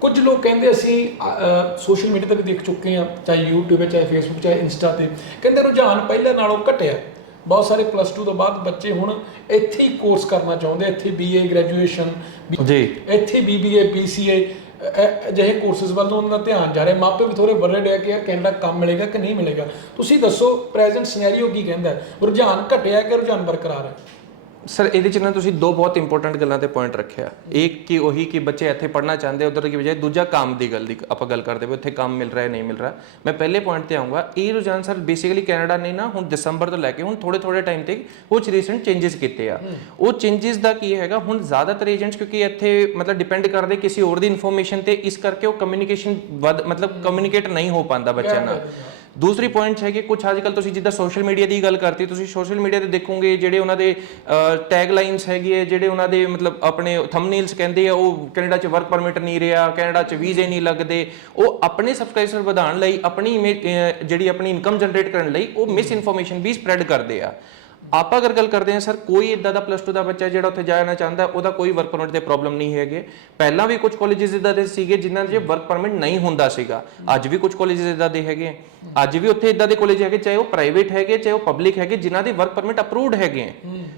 Speaker 1: ਕੁਝ ਲੋਕ ਕਹਿੰਦੇ ਅਸੀਂ ਸੋਸ਼ਲ ਮੀਡੀਆ ਤੇ ਵੀ ਦੇਖ ਚੁੱਕੇ ਹਾਂ ਚਾਹੇ YouTube ਹੈ ਚਾਹੇ Facebook ਚਾਹੇ Insta ਤੇ ਕਹਿੰਦੇ ਰੁਝਾਨ ਪਹਿਲਾਂ ਨਾਲੋਂ ਘਟਿਆ। ਬਹੁਤ ਸਾਰੇ ਪਲੱਸ 2 ਤੋਂ ਬਾਅਦ ਬੱਚੇ ਹੁਣ ਇੱਥੇ ਹੀ ਕੋਰਸ ਕਰਨਾ ਚਾਹੁੰਦੇ ਇੱਥੇ BA ਗ੍ਰੈਜੂਏਸ਼ਨ
Speaker 2: ਜੀ।
Speaker 1: ਇੱਥੇ BBA BCA ਅਜਿਹੇ ਕੋਰਸਸ ਵੱਲ ਉਹਨਾਂ ਦਾ ਧਿਆਨ ਜਾ ਰਿਹਾ। ਮਾਪੇ ਵੀ ਥੋੜੇ ਵਰਡ ਹੈ ਕਿ ਯਾਰ ਕੈਨੇਡਾ ਕੰਮ ਮਿਲੇਗਾ ਕਿ ਨਹੀਂ ਮਿਲੇਗਾ। ਤੁਸੀਂ ਦੱਸੋ ਪ੍ਰੈਜ਼ੈਂਟ ਸਿਨੈਰੀਓ ਕੀ ਕਹਿੰਦਾ? ਰੁਝਾਨ ਘਟਿਆ ਕਿ ਰੁਝਾਨ ਬਰਕਰਾਰ ਹੈ?
Speaker 2: ਸਰ ਇਹਦੇ ਚ ਨਾ ਤੁਸੀਂ ਦੋ ਬਹੁਤ ਇੰਪੋਰਟੈਂਟ ਗੱਲਾਂ ਤੇ ਪੁਆਇੰਟ ਰੱਖਿਆ। ਇੱਕ ਕਿ ਉਹੀ ਕਿ ਬੱਚੇ ਇੱਥੇ ਪੜ੍ਹਨਾ ਚਾਹੁੰਦੇ ਉਧਰ ਦੀ ਬਜਾਏ ਦੂਜਾ ਕੰਮ ਦੀ ਗੱਲ ਦੀ ਆਪਾਂ ਗੱਲ ਕਰਦੇ ਪਏ ਉੱਥੇ ਕੰਮ ਮਿਲ ਰਿਹਾ ਹੈ ਨਹੀਂ ਮਿਲ ਰਿਹਾ। ਮੈਂ ਪਹਿਲੇ ਪੁਆਇੰਟ ਤੇ ਆਉਂਗਾ ਇਹ ਰੁਝਾਨ ਸਰ ਬੇਸਿਕਲੀ ਕੈਨੇਡਾ ਨੇ ਨਾ ਹੁਣ ਦਸੰਬਰ ਤੋਂ ਲੈ ਕੇ ਹੁਣ ਥੋੜੇ ਥੋੜੇ ਟਾਈਮ ਤੇ ਕੁਝ ਰੀਸੈਂਟ ਚੇਂਜਸ ਕੀਤੇ ਆ। ਉਹ ਚੇਂਜਸ ਦਾ ਕੀ ਹੈਗਾ ਹੁਣ ਜ਼ਿਆਦਾਤਰ ਏਜੰਟਸ ਕਿਉਂਕਿ ਇੱਥੇ ਮਤਲਬ ਡਿਪੈਂਡ ਕਰਦੇ ਕਿਸੇ ਹੋਰ ਦੀ ਇਨਫੋਰਮੇਸ਼ਨ ਤੇ ਇਸ ਕਰਕੇ ਉਹ ਕਮਿਊਨੀਕੇਸ਼ਨ ਵੱਧ ਮਤਲਬ ਕਮਿਊਨੀਕੇਟ ਨਹੀਂ ਹੋ ਪਾਉਂਦਾ ਬੱਚਿਆਂ ਨਾਲ। ਦੂਸਰੀ ਪੁਆਇੰਟ ਹੈ ਕਿ ਕੁਝ ਅੱਜ ਕੱਲ ਤੁਸੀਂ ਜਿੱਦਾਂ ਸੋਸ਼ਲ ਮੀਡੀਆ ਦੀ ਗੱਲ ਕਰਤੀ ਤੁਸੀਂ ਸੋਸ਼ਲ ਮੀਡੀਆ ਤੇ ਦੇਖੋਗੇ ਜਿਹੜੇ ਉਹਨਾਂ ਦੇ ਟੈਗ ਲਾਈਨਸ ਹੈਗੀ ਹੈ ਜਿਹੜੇ ਉਹਨਾਂ ਦੇ ਮਤਲਬ ਆਪਣੇ ਥੰਬਨੇਲਸ ਕਹਿੰਦੇ ਆ ਉਹ ਕੈਨੇਡਾ 'ਚ ਵਰਕ ਪਰਮਿਟ ਨਹੀਂ ਰਿਹਾ ਕੈਨੇਡਾ 'ਚ ਵੀਜ਼ੇ ਨਹੀਂ ਲੱਗਦੇ ਉਹ ਆਪਣੇ ਸਬਸਕ੍ਰਾਈਬਰ ਵਧਾਉਣ ਲਈ ਆਪਣੀ image, ਜਿਹੜੀ ਆਪਣੀ ਇਨਕਮ ਜਨਰੇਟ ਕਰਨ ਲਈ ਉਹ ਮਿਸ ਇਨਫੋਰਮੇਸ਼ਨ ਵੀ ਸਪਰੈਡ ਕਰਦੇ ਆ। ਆਪਾਂ ਅਗਰ ਗੱਲ ਕਰਦੇ ਹਾਂ, ਸਰ, ਕੋਈ ਇਦਾਂ ਦਾ ਪਲੱਸ 2 ਦਾ ਬੱਚਾ ਜਿਹੜਾ ਉੱਥੇ ਜਾਣਾ ਚਾਹੁੰਦਾ, ਉਹਦਾ ਕੋਈ ਵਰਕ ਪਰਮਿਟ ਦੇ ਪ੍ਰੋਬਲਮ ਨਹੀਂ ਹੈਗੇ। ਪਹਿਲਾਂ ਵੀ ਕੁਝ ਕਾਲਜਸ ਇਦਾਂ ਦੇ ਸੀਗੇ ਜਿਨ੍ਹਾਂ 'ਚ ਵਰਕ ਪਰਮਿਟ ਨਹੀਂ ਹੁੰਦਾ ਸੀਗਾ। ਅੱਜ ਵੀ ਕੁਝ ਕਾਲਜਸ ਇਦਾਂ ਦੇ ਹੈਗੇ। ਅੱਜ ਵੀ ਉੱਥੇ ਇਦਾਂ ਦੇ ਕਾਲਜ ਹੈਗੇ, ਚਾਹੇ ਉਹ ਪ੍ਰਾਈਵੇਟ ਹੈਗੇ, ਚਾਹੇ ਉਹ ਪਬਲਿਕ ਹੈਗੇ, ਜਿਨ੍ਹਾਂ ਦੇ ਵਰਕ ਪਰਮਿਟ ਅਪਰੂਵਡ ਹੈਗੇ। ਹੈ।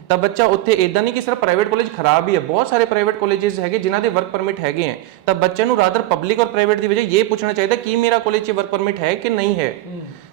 Speaker 2: ਤਾਂ ਬੱਚਾ ਉੱਥੇ ਇਦਾਂ ਨਹੀਂ ਕਿ ਸਿਰਫ ਪ੍ਰਾਈਵੇਟ ਕਾਲਜ ਖਰਾਬ ਹੀ ਹੈ। ਬਹੁਤ ਸਾਰੇ ਪ੍ਰਾਈਵੇਟ ਕਾਲਜਸ ਹੈਗੇ ਜਿਨ੍ਹਾਂ ਦੇ ਵਰਕ ਪਰਮਿਟ ਹੈਗੇ ਹੈ। ਤਾਂ ਬੱਚੇ ਨੂੰ ਰਾਦਰ ਪਬਲਿਕ ਔਰ ਪ੍ਰਾਈਵੇਟ ਦੀ ਵਜ੍ਹਾ ਇਹ ਪੁੱਛਣਾ ਚਾਹੀਦਾ ਕਿ ਮੇਰਾ ਕਾਲਜ 'ਚ ਵਰਕ ਪਰਮਿਟ ਹੈ ਕਿ ਨਹੀਂ ਹੈ।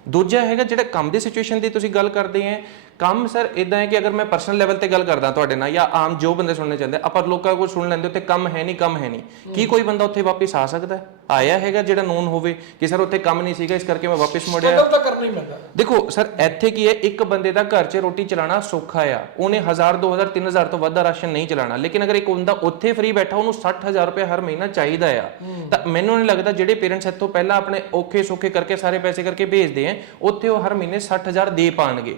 Speaker 2: ਦੂਜਾ ਹੈਗਾ ਜਿਹੜਾ ਕੰਮ ਦੀ ਸਿਚੁਏਸ਼ਨ ਦੀ ਤੁਸੀਂ ਗੱਲ ਕਰਦੇ ਹੈ ਕੰਮ ਸਰ ਇਦਾਂ ਹੈ ਕਿ ਅਗਰ ਮੈਂ ਪਰਸਨਲ ਲੈਵਲ ਤੇ ਗੱਲ ਕਰਦਾ ਤੁਹਾਡੇ ਨਾਲ ਜਾਂ ਆਮ ਜੋ ਬੰਦੇ ਸੁਣਨੇ ਚਾਹੁੰਦੇ ਆਪਾਂ ਲੋਕਾਂ ਕੋਲ ਸੁਣ ਲੈਂਦੇ ਉੱਥੇ ਕੰਮ ਹੈ ਨਹੀਂ ਕੰਮ ਹੈ ਨਹੀਂ। ਕੀ ਕੋਈ ਬੰਦਾ ਉੱਥੇ ਵਾਪਸ ਆ ਸਕਦਾ? ਆਇਆ ਹੈਗਾ ਜਿਹੜਾ ਨੋਨ ਹੋਵੇ ਕਿ ਸਰ ਉੱਥੇ ਕੰਮ ਨਹੀਂ ਸੀਗਾ ਇਸ ਕਰਕੇ ਮੈਂ ਵਾਪਸ ਮੁੜਿਆ।
Speaker 1: ਸਟਰਗਲ ਤਾਂ ਕਰਨਾ ਹੀ ਪੈਂਦਾ।
Speaker 2: ਦੇਖੋ ਸਰ ਇੱਥੇ ਕੀ ਹੈ ਇੱਕ ਬੰਦੇ ਦਾ ਘਰ 'ਚ ਰੋਟੀ ਚਲਾਣਾ ਸੌਖਾ ਆ। ਉਹਨੇ 1000 2000 3000 ਤੋਂ ਵੱਧ ਦਾ ਰਾਸ਼ਨ ਨਹੀਂ ਚਲਾਣਾ ਲੇਕਿਨ ਅਗਰ ਇੱਕ ਬੰਦਾ ਉੱਥੇ ਫ੍ਰੀ ਬੈਠਾ ਉਹਨੂੰ 60000 ਰੁਪਏ ਹਰ ਮਹੀਨਾ ਚਾਹੀਦਾ ਆ। ਤਾਂ ਮੈਨੂੰ ਨਹੀਂ ਲੱਗਦਾ ਜਿਹੜੇ ਪੇਰੈਂਟਸ ਇੱਥੋਂ ਪਹਿਲਾਂ ਆਪਣੇ ਔਖੇ ਸੌਖੇ ਕਰਕੇ ਸਾਰੇ ਪੈਸੇ ਕਰਕੇ ਭੇਜਦੇ ਆ ਉੱਥੇ ਉਹ ਹਰ ਮਹੀਨੇ 60000 ਦੇ ਪਾਣਗੇ।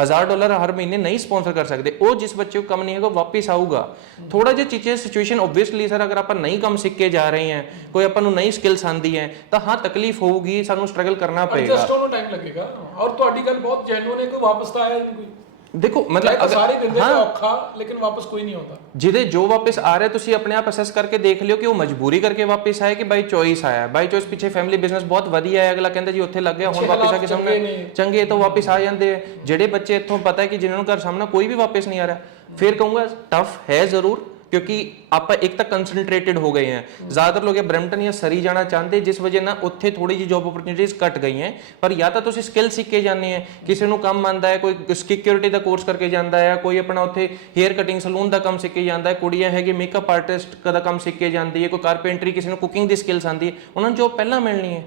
Speaker 2: 1000 ਡਾਲਰ ਹਰ ਮਹੀਨੇ ਨਹੀਂ ਸਪਾਂਸਰ ਕਰ ਸਕਦੇ। ਉਹ ਜਿਸ ਬੱਚੇ ਨੂੰ ਕੰਮ ਨਹੀਂ ਹੈਗਾ ਵਾਪਿਸ ਆਊਗਾ। ਥੋੜਾ ਜਿਹਾ ਚੀਜ਼ੇ ਸਿਚੁਏਸ਼ਨ ਓਬਵੀਅਸਲੀ ਸਰ ਅਗਰ ਆਪਾਂ ਨਹੀਂ ਕੰਮ ਸਿੱਖ ਕੇ ਜਾ ਰਹੇ ਹਾਂ ਕੋਈ ਆਪਾਂ ਨੂੰ ਨਈ ਸਕਿੱਲਸ ਆਂਦੀ ਹੈ ਤਾਂ ਹਾਂ ਤਕਲੀਫ ਹੋਊਗੀ ਸਾਨੂੰ ਸਟਰਗਲ ਕਰਨਾ ਪਏਗਾ।
Speaker 1: ਐਡਜਸਟ ਹੋਣ ਨੂੰ ਟਾਈਮ ਲੱਗੇਗਾ। ਔਰ ਤੁਹਾਡੀ ਗੱਲ ਬਹੁਤ ਜੈਨੂਇਨ ਹੈ ਕੋਈ ਵਾਪਸ ਤਾਂ ਆਇਆ ਨਹੀਂ ਕੋਈ।
Speaker 2: ਦੇਖੋ
Speaker 1: ਮਤਲਬ ਸਾਰੇ ਦਿੰਦੇ ਤਾਂ ਔਖਾ ਲੇਕਿਨ ਵਾਪਸ ਕੋਈ ਨਹੀਂ ਆਉਂਦਾ।
Speaker 2: ਜਿਹਦੇ ਜੋ ਵਾਪਸ ਆ ਰਿਹਾ ਤੁਸੀਂ ਆਪਣੇ ਆਪ ਅਸੈਸ ਕਰਕੇ ਦੇਖ ਲਿਓ ਕਿ ਉਹ ਮਜਬੂਰੀ ਕਰਕੇ ਵਾਪਸ ਆਇਆ ਕਿ ਬਾਈ ਚੋਇਸ ਆਇਆ? ਬਾਈ ਚੋਇਸ ਪਿੱਛੇ ਫੈਮਿਲੀ ਬਿਜ਼ਨਸ ਬਹੁਤ ਵਧੀਆ ਹੈ ਅਗਲਾ ਕਹਿੰਦਾ ਜੀ ਉੱਥੇ ਲੱਗ ਗਿਆ ਹੁਣ ਵਾਪਸ ਆ ਕੇ ਸਾਹਮਣੇ
Speaker 1: ਨੇ।
Speaker 2: ਚੰਗੇ ਤਾਂ ਵਾਪਸ ਆ ਜਾਂਦੇ ਜਿਹੜੇ ਬੱਚੇ ਇੱਥੋਂ ਪਤਾ ਹੈ ਕਿ ਜਿਨ੍ਹਾਂ ਨੂੰ ਘਰ ਸਾਹਮਣਾ ਕੋਈ ਵੀ ਵਾਪਸ ਨਹੀਂ ਆ ਰਿਹਾ ਫਿਰ ਕਹੂੰਗਾ ਟਫ ਹੈ ਜ਼ਰੂਰ। ਕਿਉਂਕਿ ਆਪਾਂ ਇੱਕ ਤਾਂ ਕਨਸੈਂਟਰੇਟਡ ਹੋ ਗਏ ਹਾਂ। ਜ਼ਿਆਦਾਤਰ ਲੋਕ ਇਹ ਬ੍ਰੈਂਪਟਨ ਜਾਂ ਸਰੀ ਜਾਣਾ ਚਾਹੁੰਦੇ ਜਿਸ ਵਜ੍ਹਾ ਨਾਲ ਉੱਥੇ ਥੋੜੀ ਜਿਹੀ ਜੌਬ ਓਪਰਚੁਨਿਟੀਜ਼ ਘਟ ਗਈਆਂ। ਪਰ ਜਾਂ ਤਾਂ ਤੁਸੀਂ ਸਕਿੱਲ ਸਿੱਖ ਕੇ ਜਾਂਦੇ ਆ ਕਿਸੇ ਨੂੰ ਕੰਮ ਆਂਦਾ ਹੈ ਕੋਈ ਸਿਕਿਉਰਿਟੀ ਦਾ ਕੋਰਸ ਕਰਕੇ ਜਾਂਦਾ ਹੈ ਕੋਈ ਆਪਣਾ ਉੱਥੇ ਹੇਅਰ ਕਟਿੰਗ ਸਲੂਨ ਦਾ ਕੰਮ ਸਿੱਖ ਕੇ ਜਾਂਦਾ ਹੈ ਕੁੜੀਆਂ ਹੈਗੀ ਮੇਕਅਪ ਆਰਟਿਸਟ ਦਾ ਕੰਮ ਸਿੱਖ ਕੇ ਜਾਂਦੀ ਹੈ ਕੋਈ ਕਾਰਪੈਂਟਰੀ ਕਿਸੇ ਨੂੰ ਕੁਕਿੰਗ ਦੀ ਸਕਿੱਲਸ ਆਂਦੀ ਹੈ ਉਹਨਾਂ ਨੂੰ ਜੋਬ ਪਹਿਲਾਂ ਮਿਲਣੀ ਹੈ।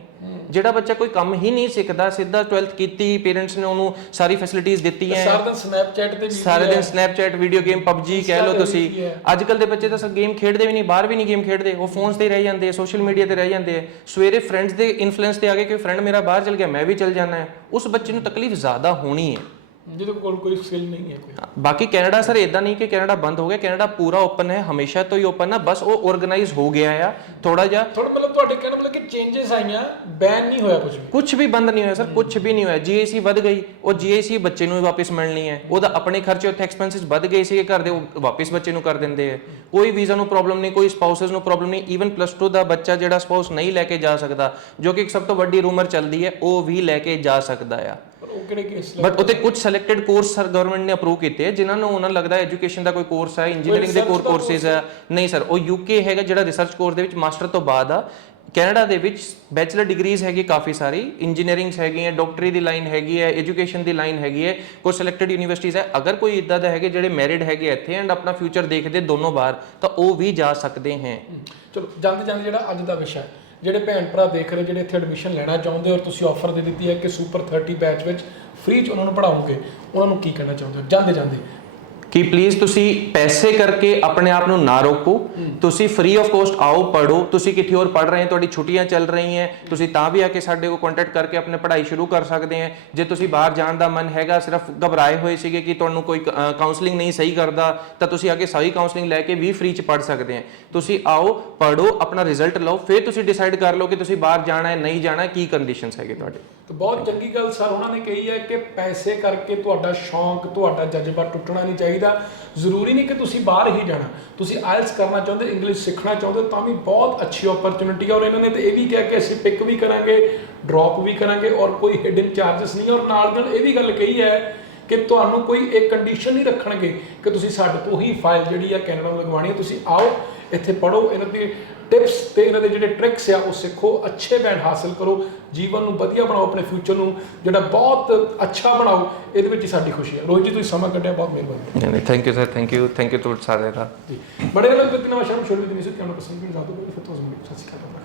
Speaker 2: ਜਿਹੜਾ ਬੱਚਾ ਕੋਈ ਕੰਮ ਹੀ ਨਹੀਂ ਸਿੱਖਦਾ ਸਿੱਧਾ 12th ਕੀਤੀ ਪੇਰੈਂਟਸ ਨੇ ਉਹਨੂੰ ਸਾਰੀ ਫੈਸਿਲਿਟੀਆਂ ਦਿੱਤੀਆਂ।
Speaker 1: ਸਾਰਾ ਦਿਨ ਸਨੈਪਚੈਟ ਤੇ ਵੀ
Speaker 2: ਸਾਰੇ ਦਿਨ ਸਨੈਪਚੈਟ ਵੀਡੀਓ ਗੇਮ ਪਬਜੀ ਕਹਿ ਲਓ ਤੁਸੀਂ। ਅੱਜ ਕੱਲ ਦੇ ਬੱਚੇ ਤਾਂ ਗੇਮ ਖੇਡਦੇ ਵੀ ਨਹੀਂ, ਬਾਹਰ ਵੀ ਨਹੀਂ ਗੇਮ ਖੇਡਦੇ, ਉਹ ਫੋਨਸ ਤੇ ਰਹਿ ਜਾਂਦੇ ਸੋਸ਼ਲ ਮੀਡੀਆ ਤੇ ਰਹਿ ਜਾਂਦੇ ਆ। ਸਵੇਰੇ ਫਰੈਂਡਸ ਦੇ ਇਨਫਲੂਐਂਸ ਤੇ ਆ ਕੇ ਕਿ ਫਰੈਂਡ ਮੇਰਾ ਬਾਹਰ ਚਲ ਗਿਆ, ਮੈਂ ਵੀ ਚਲ ਜਾਣਾ ਹੈ। ਉਸ ਬੱਚੇ ਨੂੰ ਤਕਲੀਫ ਜ਼ਿਆਦਾ ਹੋਣੀ ਹੈ।
Speaker 1: ਜਿਹਦੇ ਕੋਲ ਕੋਈ ਸਕਿੱਲ ਨਹੀਂ ਹੈ ਕੋਈ
Speaker 2: ਬਾਕੀ ਕੈਨੇਡਾ ਸਰ ਇਦਾਂ ਨਹੀਂ ਕਿ ਕੈਨੇਡਾ ਬੰਦ ਹੋ ਗਿਆ ਕੈਨੇਡਾ ਪੂਰਾ ਓਪਨ ਹੈ ਹਮੇਸ਼ਾ ਤੋਂ ਹੀ ਓਪਨ ਹੈ ਬਸ ਉਹ ਆਰਗੇਨਾਈਜ਼ ਹੋ ਗਿਆ ਆ ਥੋੜਾ ਜਿਹਾ
Speaker 1: ਥੋੜਾ ਮਤਲਬ ਤੁਹਾਡੇ ਕਹਿਣ ਮਤਲਬ ਕਿ ਚੇਂਜਸ ਆਈਆਂ ਬੈਨ ਨਹੀਂ ਹੋਇਆ ਕੁਝ ਵੀ
Speaker 2: ਕੁਝ ਵੀ ਬੰਦ ਨਹੀਂ ਹੋਇਆ ਸਰ ਕੁਝ ਵੀ ਨਹੀਂ ਹੋਇਆ ਜੀਏਸੀ ਵੱਧ ਗਈ ਉਹ ਜੀਏਸੀ ਬੱਚੇ ਨੂੰ ਵਾਪਸ ਮਿਲਣੀ ਹੈ ਉਹਦਾ ਆਪਣੇ ਖਰਚੇ ਉੱਥੇ ਐਕਸਪੈਂਸਸ ਵੱਧ ਗਏ ਸੀਗੇ ਘਰ ਦੇ ਉਹ ਵਾਪਸ ਬੱਚੇ ਨੂੰ ਕਰ ਦਿੰਦੇ ਆ ਕੋਈ ਵੀਜ਼ਾ ਨੂੰ ਪ੍ਰੋਬਲਮ ਨਹੀਂ ਕੋਈ ਸਪਾਊਸਸ ਨੂੰ ਪ੍ਰੋਬਲਮ ਨਹੀਂ ਈਵਨ ਪਲੱਸ 2 ਦਾ ਬੱਚਾ ਜਿਹੜਾ ਸਪਾਊਸ ਨਹੀਂ ਲੈ ਕੇ ਜਾ ਸਕਦਾ ਜੋ ਕਿ ਇੱਕ ਸਭ ਤੋਂ ਵੱਡੀ ਰੂਮਰ ਚੱਲਦੀ ਹੈ ਉਹ ਵੀ ਲੈ ਕੇ ਜਾ ਸਕਦਾ ਆ
Speaker 1: ਪਰ ਉਹ ਕਿਹੜੇ ਕੇਸ
Speaker 2: ਬਟ ਉੱਤੇ ਕੁਝ ਸਿਲੈਕਟਡ ਕੋਰਸ ਸਰ ਗਵਰਨਮੈਂਟ ਨੇ ਅਪਰੂਵ ਕੀਤੇ। ਆ ਜਿਨ੍ਹਾਂ ਨੂੰ ਉਹਨਾਂ ਨੂੰ ਲੱਗਦਾ ਐਜੂਕੇਸ਼ਨ ਦਾ ਕੋਈ ਕੋਰਸ ਹੈ ਇੰਜੀਨੀਅਰਿੰਗ ਦੇ ਕੋਰ ਕੋਰਸਸ ਹੈ। ਨਹੀਂ ਸਰ ਉਹ ਯੂਕੇ ਹੈਗਾ ਜਿਹੜਾ ਰਿਸਰਚ ਕੋਰਸ ਦੇ ਵਿੱਚ ਮਾਸਟਰ ਤੋਂ ਬਾਅਦ ਆ। ਕੈਨੇਡਾ ਦੇ ਵਿੱਚ ਬੈਚਲਰ ਡਿਗਰੀਜ਼ ਹੈਗੀ ਕਾਫੀ ਸਾਰੀ। ਇੰਜੀਨੀਅਰਿੰਗਸ ਹੈਗੀ ਹੈ ਡਾਕਟਰੀ ਦੀ ਲਾਈਨ ਹੈਗੀ ਹੈ ਐਜੂਕੇਸ਼ਨ ਦੀ ਲਾਈਨ ਹੈਗੀ ਹੈ। ਕੋਈ ਸਿਲੈਕਟਡ ਯੂਨੀਵਰਸਿਟੀਜ਼ ਹੈ। ਅਗਰ ਕੋਈ ਇਦਾਂ ਦਾ ਹੈਗੇ ਜਿਹੜੇ ਮੈਰਿਡ ਹੈਗੇ ਇੱਥੇ ਐਂਡ ਆਪਣਾ ਫਿਊਚਰ ਦੇਖਦੇ ਦੋਨੋਂ ਬਾਹਰ ਤਾਂ ਉਹ ਵੀ ਜਾ ਸਕਦੇ ਹੈ।
Speaker 1: ਚਲੋ ਜਾਂਦੇ ਜਾਂਦੇ ਜਿਹੜਾ ਅੱਜ ਦਾ ਵਿਸ਼ਾ ਹੈ, ਜਿਹੜੇ ਭੈਣ ਭਰਾ ਦੇਖ ਰਹੇ, ਜਿਹੜੇ ਇੱਥੇ ਐਡਮਿਸ਼ਨ ਲੈਣਾ ਚਾਹੁੰਦੇ ਔਰ ਤੁਸੀਂ ਆਫਰ ਦੇ ਦਿੱਤੀ ਹੈ ਕਿ ਸੁਪਰ 30 ਬੈਚ ਵਿੱਚ ਫ੍ਰੀ ਚ ਉਹਨਾਂ ਨੂੰ ਪੜਾਓਗੇ ਉਹਨਾਂ ਨੂੰ ਕੀ ਕਹਿਣਾ ਚਾਹੁੰਦੇ ਹੋ? ਜਾਂਦੇ ਜਾਂਦੇ
Speaker 2: ਕਿ ਪਲੀਜ਼ ਤੁਸੀਂ ਪੈਸੇ ਕਰਕੇ ਆਪਣੇ ਆਪ ਨੂੰ ਨਾ ਰੋਕੋ। ਤੁਸੀਂ ਫ੍ਰੀ ਆਫ ਕੋਸਟ ਆਓ ਪੜੋ ਤੁਸੀਂ ਕਿੱਥੇ ਹੋਰ ਪੜ ਰਹੇ ਹੋ, ਤੁਹਾਡੀ ਛੁੱਟੀਆਂ ਚੱਲ ਰਹੀਆਂ ਤੁਸੀਂ ਤਾਂ ਵੀ ਆ ਕੇ ਸਾਡੇ ਕੋਲ ਕੰਟੈਕਟ ਕਰਕੇ ਆਪਣੇ ਪੜ੍ਹਾਈ ਸ਼ੁਰੂ ਕਰ ਸਕਦੇ ਆ ਜੇ ਤੁਸੀਂ ਬਾਹਰ ਜਾਣ ਦਾ ਮਨ ਹੈਗਾ, ਸਿਰਫ ਘਬਰਾਏ ਹੋਏ ਸੀਗੇ ਕਿ ਤੁਹਾਨੂੰ ਕੋਈ ਕਾਉਂਸਲਿੰਗ ਨਹੀਂ ਸਹੀ ਕਰਦਾ, ਤਾਂ ਤੁਸੀਂ ਆ ਕੇ ਸਹੀ ਕਾਉਂਸਲਿੰਗ ਲੈ ਕੇ ਵੀ ਫ੍ਰੀ ਚ ਪੜ ਸਕਦੇ ਆ ਤੁਸੀਂ ਆਓ ਪੜੋ ਆਪਣਾ ਰਿਜ਼ਲਟ ਲਓ, ਫਿਰ ਤੁਸੀਂ ਡਿਸਾਈਡ ਕਰ ਲਓ ਕਿ ਤੁਸੀਂ ਬਾਹਰ ਜਾਣਾ ਹੈ, ਨਹੀਂ ਜਾਣਾ ਕੀ ਕੰਡੀਸ਼ਨਸ ਹੈਗੇ ਤੁਹਾਡੇ।
Speaker 1: ਤੇ ਬਹੁਤ ਚੰਗੀ ਗੱਲ ਸਰ, ਉਹਨਾਂ ਨੇ ਕਹੀ ਹੈ ਕਿ ਪੈਸੇ ਕਰਕੇ ਤੁਹਾਡਾ ਸ਼ੌਂਕ, ਤੁਹਾਡਾ ਜਜ਼ਬਾ ਟੁੱਟਣਾ ਨਹੀਂ ਚਾਹੀਦਾ। ਜ਼ਰੂਰੀ ਨਹੀਂ ਕਿ ਤੁਸੀਂ ਬਾਹਰ ਹੀ ਜਾਣਾ। ਤੁਸੀਂ ਆਇਲਸ ਕਰਨਾ ਚਾਹੁੰਦੇ ਇੰਗਲਿਸ਼ ਸਿੱਖਣਾ ਚਾਹੁੰਦੇ, ਤਾਂ ਵੀ ਬਹੁਤ ਅੱਛੀ ਓਪਰਚੁਨਿਟੀ ਹੈ ਔਰ ਇਹਨਾਂ ਨੇ ਤੇ ਇਹ ਵੀ ਕਿਹਾ ਕਿ ਅਸੀਂ ਪਿਕ ਵੀ ਕਰਾਂਗੇ ਡ੍ਰੌਪ ਵੀ ਕਰਾਂਗੇ ਔਰ ਕੋਈ ਹਿਡਨ ਚਾਰजेस ਨਹੀਂ। ਔਰ ਨਾਲ ਨਾਲ ਇਹ ਵੀ ਗੱਲ ਕਹੀ ਹੈ ਕਿ ਤੁਹਾਨੂੰ ਕੋਈ ਇੱਕ ਕੰਡੀਸ਼ਨ ਨਹੀਂ ਰੱਖਣਗੇ ਕਿ ਤੁਸੀਂ ਸਾਡੇ ਤੋਂ ਹੀ ਫਾਈਲ ਜਿਹੜੀ ਆ ਕੈਨੇਡਾ ਨੂੰ ਲਗਵਾਉਣੀ ਹੈ। ਤੁਸੀਂ ਆਓ ਇੱਥੇ ਪੜੋ ਇਹਨਾਂ ਦੀ ਟਿਪਸ ਤੇ ਇਹਨਾਂ ਦੇ ਜਿਹੜੇ ਟ੍ਰਿਕਸ ਆ ਉਹ ਸਿੱਖੋ ਅੱਛੇ ਬੈਂਡ ਹਾਸਲ ਕਰੋ ਜੀਵਨ ਨੂੰ ਵਧੀਆ ਬਣਾਓ ਆਪਣੇ ਫਿਊਚਰ ਨੂੰ ਜਿਹੜਾ ਬਹੁਤ ਅੱਛਾ ਬਣਾਓ ਇਹਦੇ ਵਿੱਚ ਹੀ ਸਾਡੀ ਖੁਸ਼ੀ ਹੈ ਰੋਹਿਤ ਜੀ ਤੁਸੀਂ ਸਮਾਂ ਕੱਢਿਆ ਬਹੁਤ ਮਿਹਰਬਾਨੀ।
Speaker 2: ਨਹੀਂ ਨਹੀਂ thank you sir thank you thank you ਤੁਹਾਡੇ ਸਾਰਿਆਂ ਦਾ।
Speaker 1: ਜੀ। ਬੜੇ ਲੋਕ ਕਿੰਨਾ ਸ਼ਰਮ ਛੋੜ ਵੀ ਨਹੀਂ ਸੀ ਕਿ ਉਹਨਾਂ ਪਸੰਦ ਵੀ ਜ਼ਿਆਦਾ ਫਿਰ ਤੋਂ ਸਤਿ ਸ਼੍ਰੀ ਅਕਾਲ